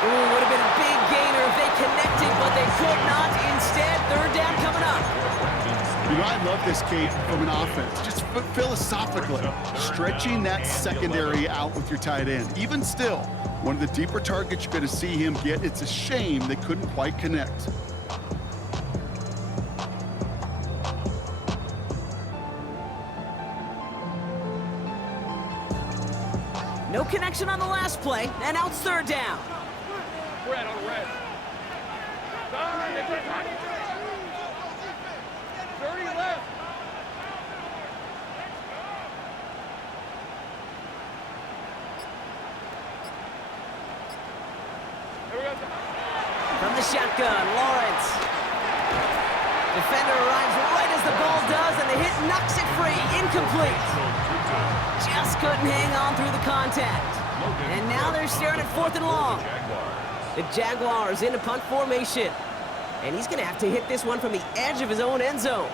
Ooh, would have been a big gainer if they connected, but they could not. Instead, 3rd down coming up. You know, I love this, Kate, from an offense. Just philosophically, stretching that secondary out with your tight end. Even still, one of the deeper targets you're going to see him get. It's a shame they couldn't quite connect. No connection on the last play, and now it's 3rd down. Red on red. Son, it's hot. 30 left. Here we go. From the shotgun, Lawrence. Defender arrives right as the ball does, and the hit knocks it free. Incomplete. Just couldn't hang on through the contact. And now they're staring at 4th and long. The Jaguars in a punt formation. And he's going to have to hit this one from the edge of his own end zone.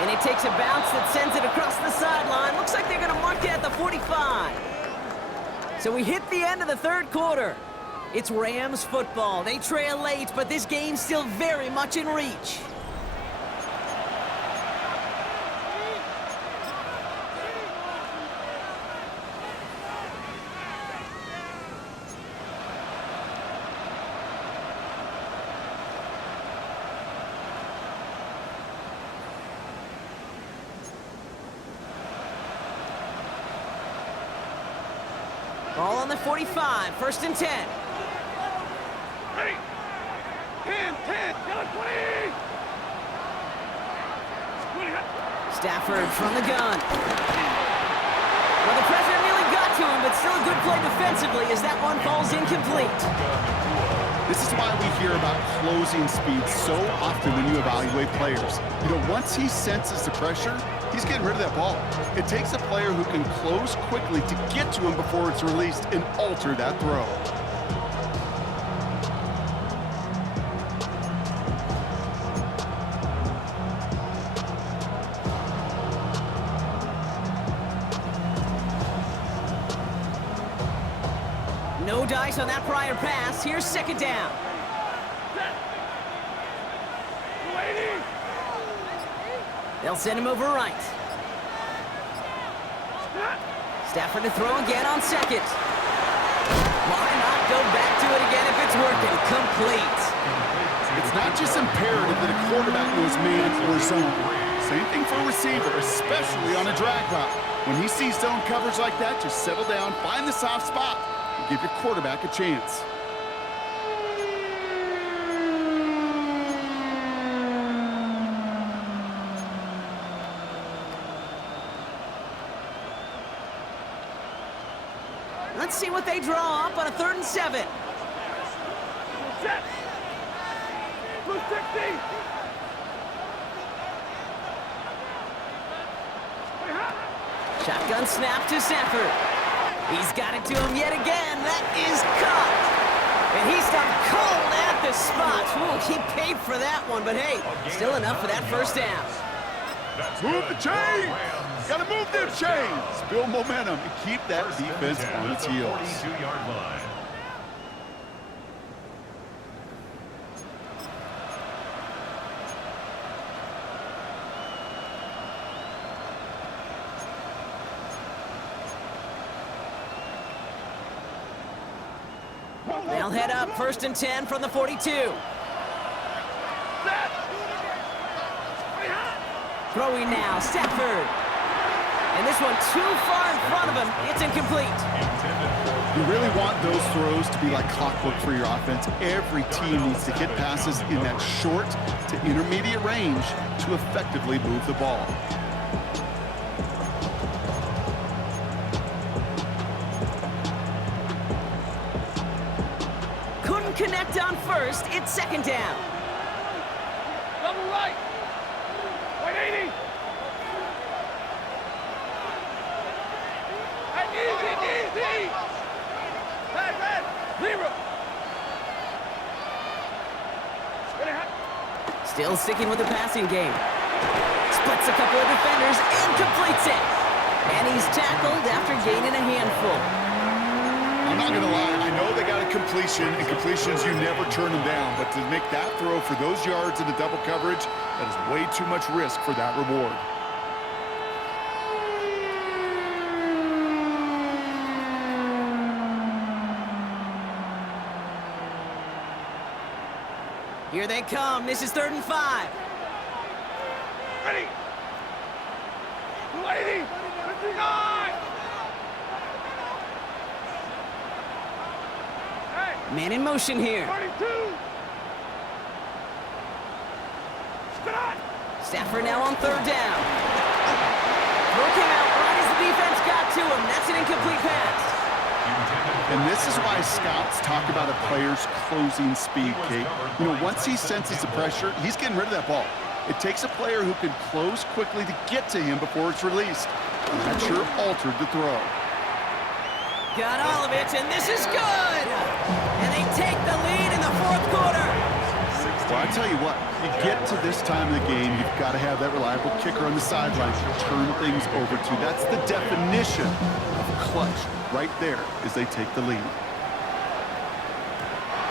And it takes a bounce that sends it across the sideline. Looks like they're going to mark it at the 45. So we hit the end of the 3rd quarter. It's Rams football. They trail late, but this game's still very much in reach. Ball on the 45, 1st and 10. Ready. 10, yellow 20. 20. Stafford from the gun. Well, the pressure nearly got to him, but still a good play defensively as that one falls incomplete. This is why we hear about closing speed so often when you evaluate players. You know, once he senses the pressure, he's getting rid of that ball. It takes a player who can close quickly to get to him before it's released and alter that throw. No dice on that prior pass. Here's 2nd down. They'll send him over right. Stafford to throw again on 2nd. Why not go back to do it again if it's working. Complete. It's not just imperative that a quarterback knows man or zone. Same thing for a receiver, especially on a drag route. When he sees zone coverage like that, just settle down, find the soft spot, and give your quarterback a chance. Let's see what they draw up on a 3rd and 7. Set. Blue 60. Shotgun snap to Stafford. He's got it to him yet again. That is caught. And he stopped cold at the spot. Ooh, he paid for that one, but hey, still enough for that first down. Move the chains! Gotta move them chains! Build momentum and keep that defense on its heels. 42-yard line. They'll head up 1st and 10 from the 42. Throwing now, Stafford. And this one too far in front of him. It's incomplete. You really want those throws to be like clockwork for your offense. Every team needs to hit passes in that short to intermediate range to effectively move the ball. Couldn't connect on 1st. It's 2nd down. Double right. 180. Easy. Red. 0. Still sticking with the passing game. Splits a couple of defenders and completes it. And he's tackled after gaining a handful. I'm not gonna lie, I know they got a completion, and completions, you never turn them down, but to make that throw for those yards into double coverage, that is way too much risk for that reward. Here they come. This is 3rd and 5. Ready. 280. 59. Man in motion here. 32. Stop. Stafford now on 3rd down. Throw came out right as the defense got to him. That's an incomplete pass. And this is why scouts talk about a player's closing speed, Kate. You know, once he senses the pressure, he's getting rid of that ball. It takes a player who can close quickly to get to him before it's released. And that sure altered the throw. Got all of it, and this is good! And they take the lead in the 4th quarter. Well, I tell you what, you get to this time of the game, you've got to have that reliable kicker on the sideline to turn things over to. That's the definition of clutch right there as they take the lead.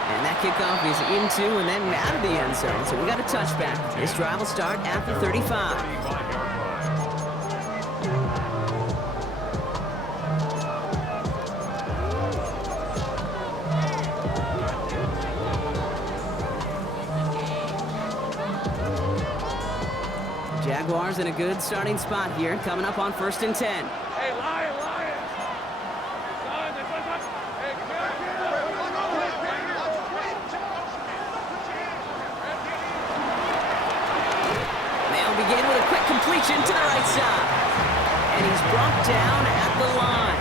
And that kickoff is into and then out of the end zone, so we got a touchback. This drive will start at the 35. 35-yard line. Jaguars in a good starting spot here, coming up on 1st and 10. Hey, Lion. Son, hey, come They'll begin with a quick completion to the right side. And he's brought down at the line.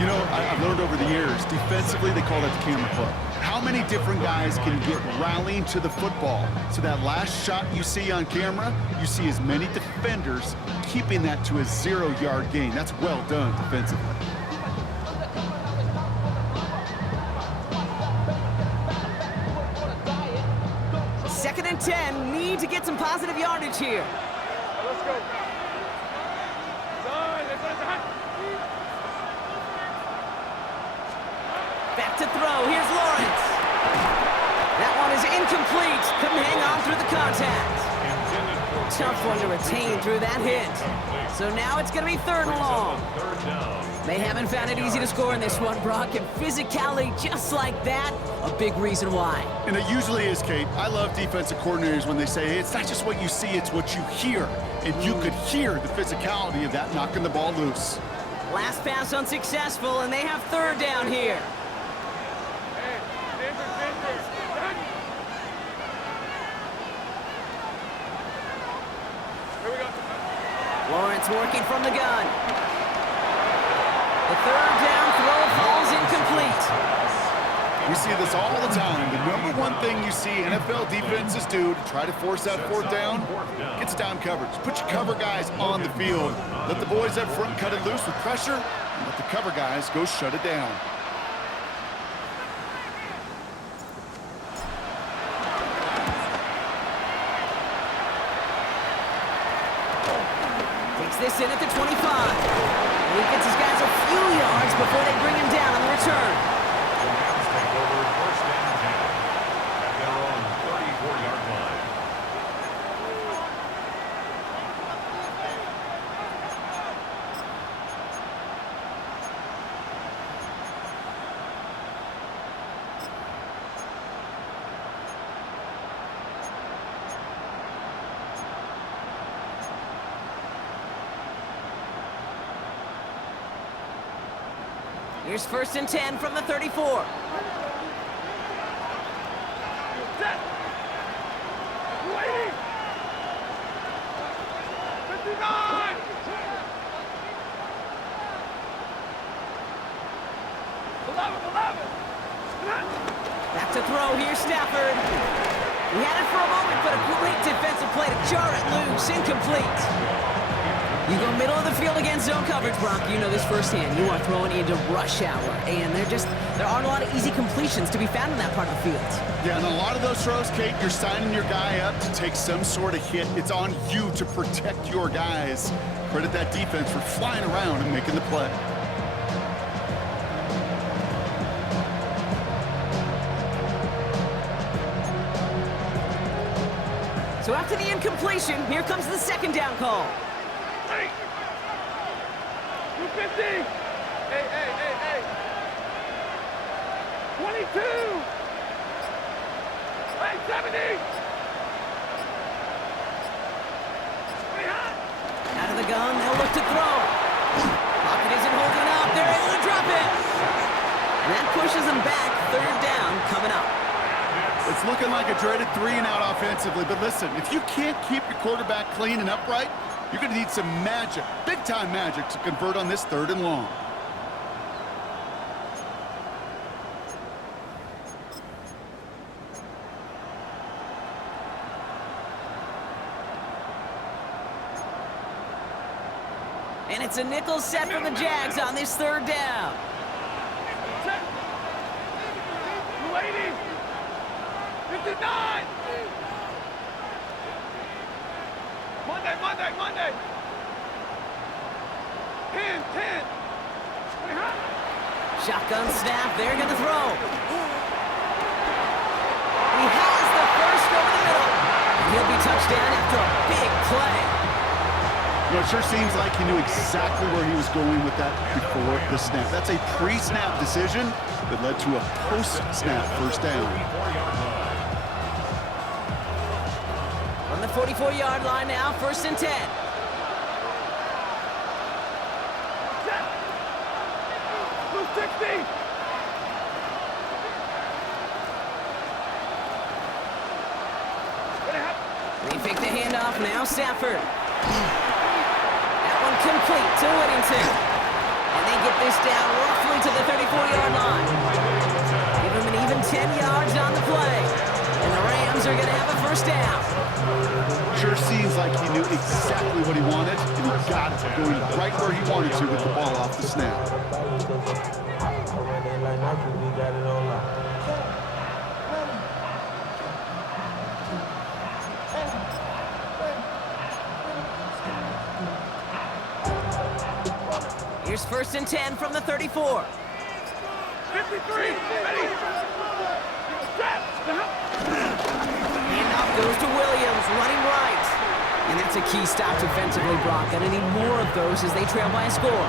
You know, I've learned over the years, defensively, they call that the camera club. How many different guys can get rallying to the football? So that last shot you see on camera, you see as many defenders keeping that to a 0-yard gain. That's well done defensively. Second and 10, need to get some positive yardage here. Let's go. Son, Back to throw, here's Lawrence. That one is incomplete, couldn't hang on through the contact. Tough one to retain through that hit. So now it's gonna be 3rd and long. 3rd down. They haven't found it easy to score in this one, Brock, and physicality just like that, a big reason why. And it usually is, Kate. I love defensive coordinators when they say, hey, it's not just what you see, it's what you hear. And you could hear the physicality of that knocking the ball loose. Last pass unsuccessful, and they have third down here. Hey, center. Done. Here we go. Lawrence working from the gun. The third down throw falls incomplete. We see this all the time. The number one thing you see NFL defenses do to try to force that fourth down, gets down coverage. Put your cover guys on the field. Let the boys up front cut it loose with pressure, and let the cover guys go shut it down. Takes this in at the 25. And he gets his guys a few yards before they bring him down on the return. Rams take over first and 10 at their own 34-yard line. Here's first and 10 from the 34. Set. Waiting. 59. 11. Back to throw here, Stafford. He had it for a moment, but a great defensive play to jar it loose. Incomplete. You go middle of the field against zone coverage, Brock. You know this firsthand. You are throwing into rush hour, and there aren't a lot of easy completions to be found in that part of the field. Yeah, and a lot of those throws, Kate, you're signing your guy up to take some sort of hit. It's on you to protect your guys. Credit that defense for flying around and making the play. So after the incompletion, here comes the second down call. 250. Hey. 22. Hey, 70. Out of the gun, they'll look to throw. Pocket isn't holding up. They're able to drop it. And that pushes them back. Third down coming up. It's looking like a dreaded 3-and-out offensively, but listen, if you can't keep your quarterback clean and upright, you're going to need some magic, big-time magic, to convert on this 3rd and long. And it's a nickel set for the Jags on this 3rd down. Set. 280. 59. Monday. 10. Shotgun snap, they're going to throw. He has the first over the middle. And he'll be touchdown after a big play. You know, it sure seems like he knew exactly where he was going with that before the snap. That's a pre-snap decision that led to a post-snap first down. On the 44-yard line now, 1st and 10. Set. 260. They fake the handoff now, Stafford. That one complete to Whittington. And they get this down roughly to the 34-yard line. Give them an even 10 yards on the play. And the Rams are going to have a first down. Sure seems like he knew exactly what he wanted, and he got it, going right where he wanted to with the ball off the snap. Here's 1st and 10 from the 34. 53. Ready. Set. Handoff goes to Williams, running right. And that's a key stop defensively, Brock. Gonna need more of those as they trail by a score.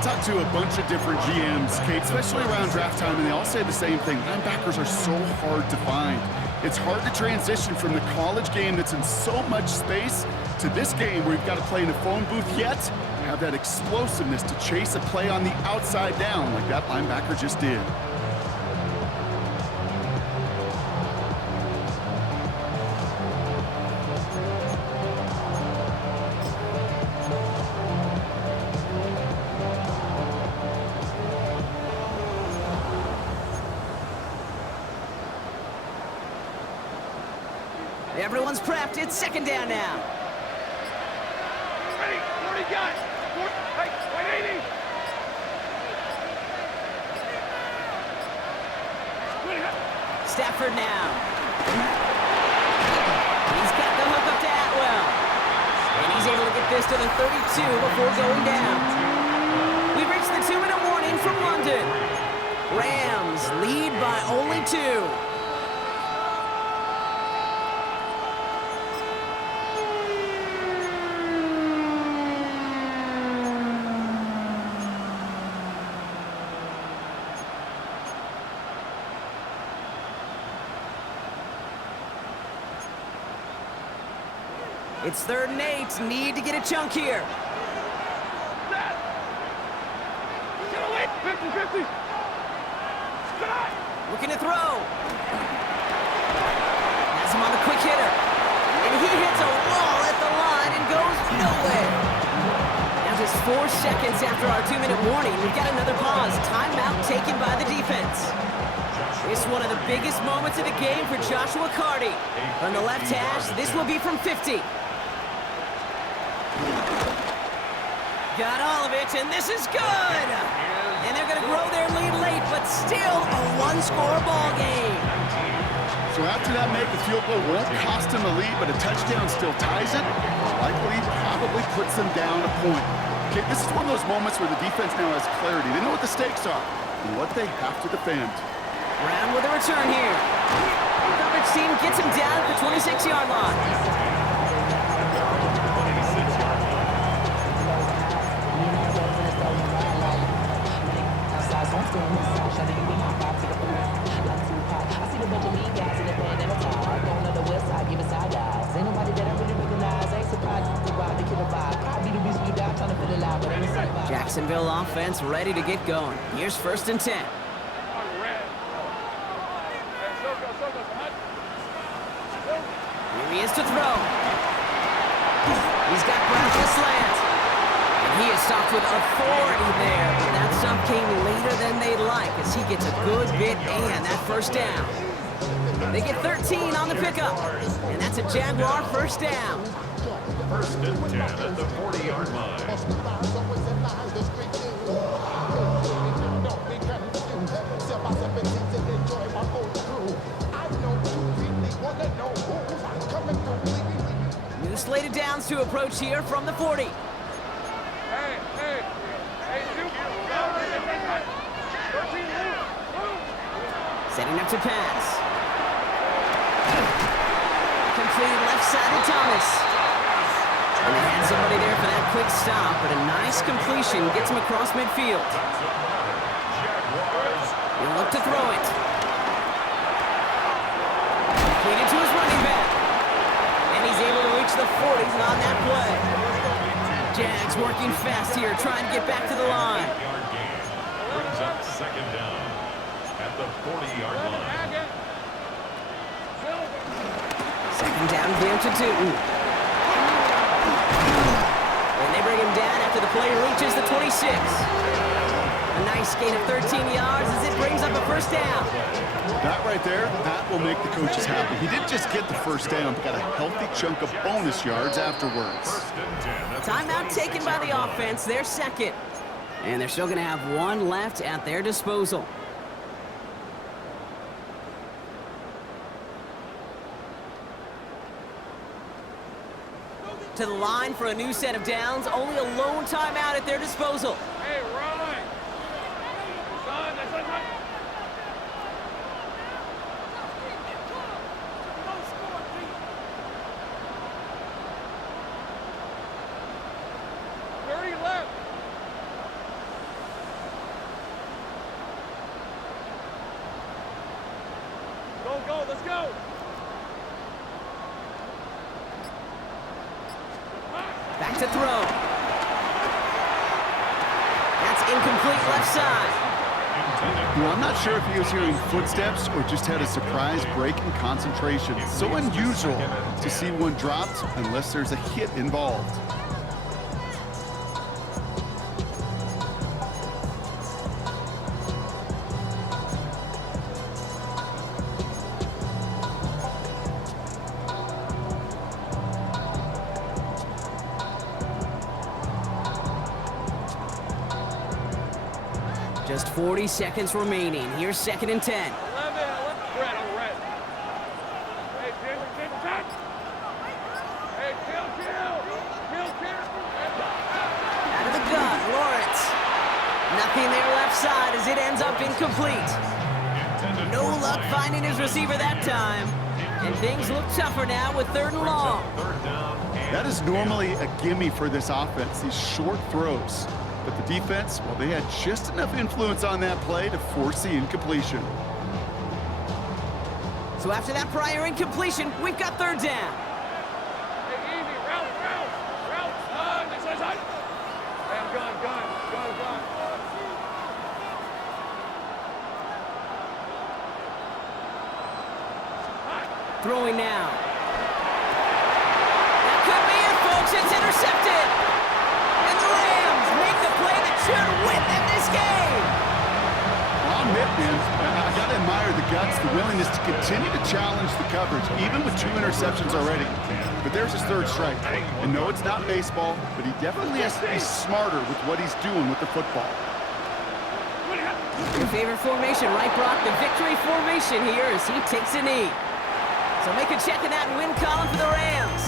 I talked to a bunch of different GMs, Kate, especially around draft time, and they all say the same thing. Linebackers are so hard to find. It's hard to transition from the college game that's in so much space to this game where you've got to play in a phone booth, yet have that explosiveness to chase a play on the outside down like that linebacker just did. Everyone's prepped. It's second down now. Ready, 40 guys. Hey, 180. Stafford now. He's got the hook up to Atwell. And he's able to get this to the 32 before going down. We've reached the 2-minute warning from London. Rams lead by only 2. It's 3rd and 8. Need to get a chunk here. 50-50. Looking to throw. Has him on the quick hitter. And he hits a wall at the line and goes nowhere. Now just 4 seconds after our 2-minute warning, we've got another pause. Timeout taken by the defense. It's one of the biggest moments of the game for Joshua Carty. On the left hash, this will be from 50. Got all of it, and this is good! And they're going to grow their lead late, but still a one-score ball game. So after that make, the field goal won't cost them the lead, but a touchdown still ties it, or likely probably puts them down a point. Okay, this is one of those moments where the defense now has clarity. They know what the stakes are and what they have to defend. Brown with a return here. Coverage team gets him down at the 26-yard line. Jacksonville offense ready to get going. Here's 1st and 10. Here he is to throw. He's got Brown for the slant. And he is stopped with authority there. But that stop came later than they'd like as he gets a good bit and that 1st down. They get 13 on the pickup. And that's a Jaguar 1st down. 1st and 10 at the 40-yard line. New slated downs to approach here from the 40. Hey, Setting up to pass. Completed left side to Thomas. And they had somebody there for that quick stop, but a nice completion gets him across midfield. He'll look to throw it. Completed to his running back. And he's able to reach the 40s on that play. Jags working fast here, trying to get back to the line. Brings up 2nd down at the 40-yard line. 2nd down here to Tootin. And they bring him down after the play reaches the 26. A nice gain of 13 yards as it brings up a 1st down. That right there, that will make the coaches happy. He didn't just get the 1st down, but got a healthy chunk of bonus yards afterwards. Timeout taken by the offense, their 2nd. And they're still going to have 1 left at their disposal. To the line for a new set of downs, only a lone timeout at their disposal. Hey, Ryan! Son, that's like... go, let's go. Back to throw. That's incomplete left side. Well, I'm not sure if he was hearing footsteps or just had a surprise break in concentration. It's so unusual to see one dropped unless there's a hit involved. Just 40 seconds remaining. Here's 2nd and 10. 11. Red, on red. Hey, Ginger, touch. Hey, kill. Out of the gun, Lawrence. Nothing there left side as it ends up incomplete. No luck finding his receiver that time. And things look tougher now with 3rd and long. That is normally a gimme for this offense, these short throws. But the defense, well, they had just enough influence on that play to force the incompletion. So after that prior incompletion, we've got 3rd down. Hey, easy. Route. This is hot. Hey, I'm gone. Throwing now. That could be it, folks. It's intercepted. And the Rams make the play that should win them this game. Well, I'll admit, man, I gotta admire the guts, the willingness to continue to challenge the coverage, even with 2 interceptions already. But there's his 3rd strike. And no, it's not baseball, but he definitely has to be smarter with what he's doing with the football. Your favorite formation, right, Brock? The victory formation here as he takes a knee. So make a check in that win column for the Rams.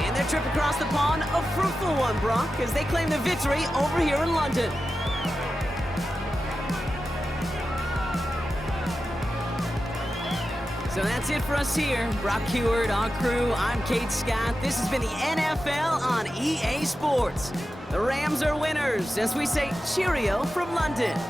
And their trip across the pond, a fruitful one, Brock, as they claim the victory over here in London. So that's it for us here. Brock Huard, our crew, I'm Kate Scott. This has been the NFL on EA Sports. The Rams are winners, as we say cheerio from London.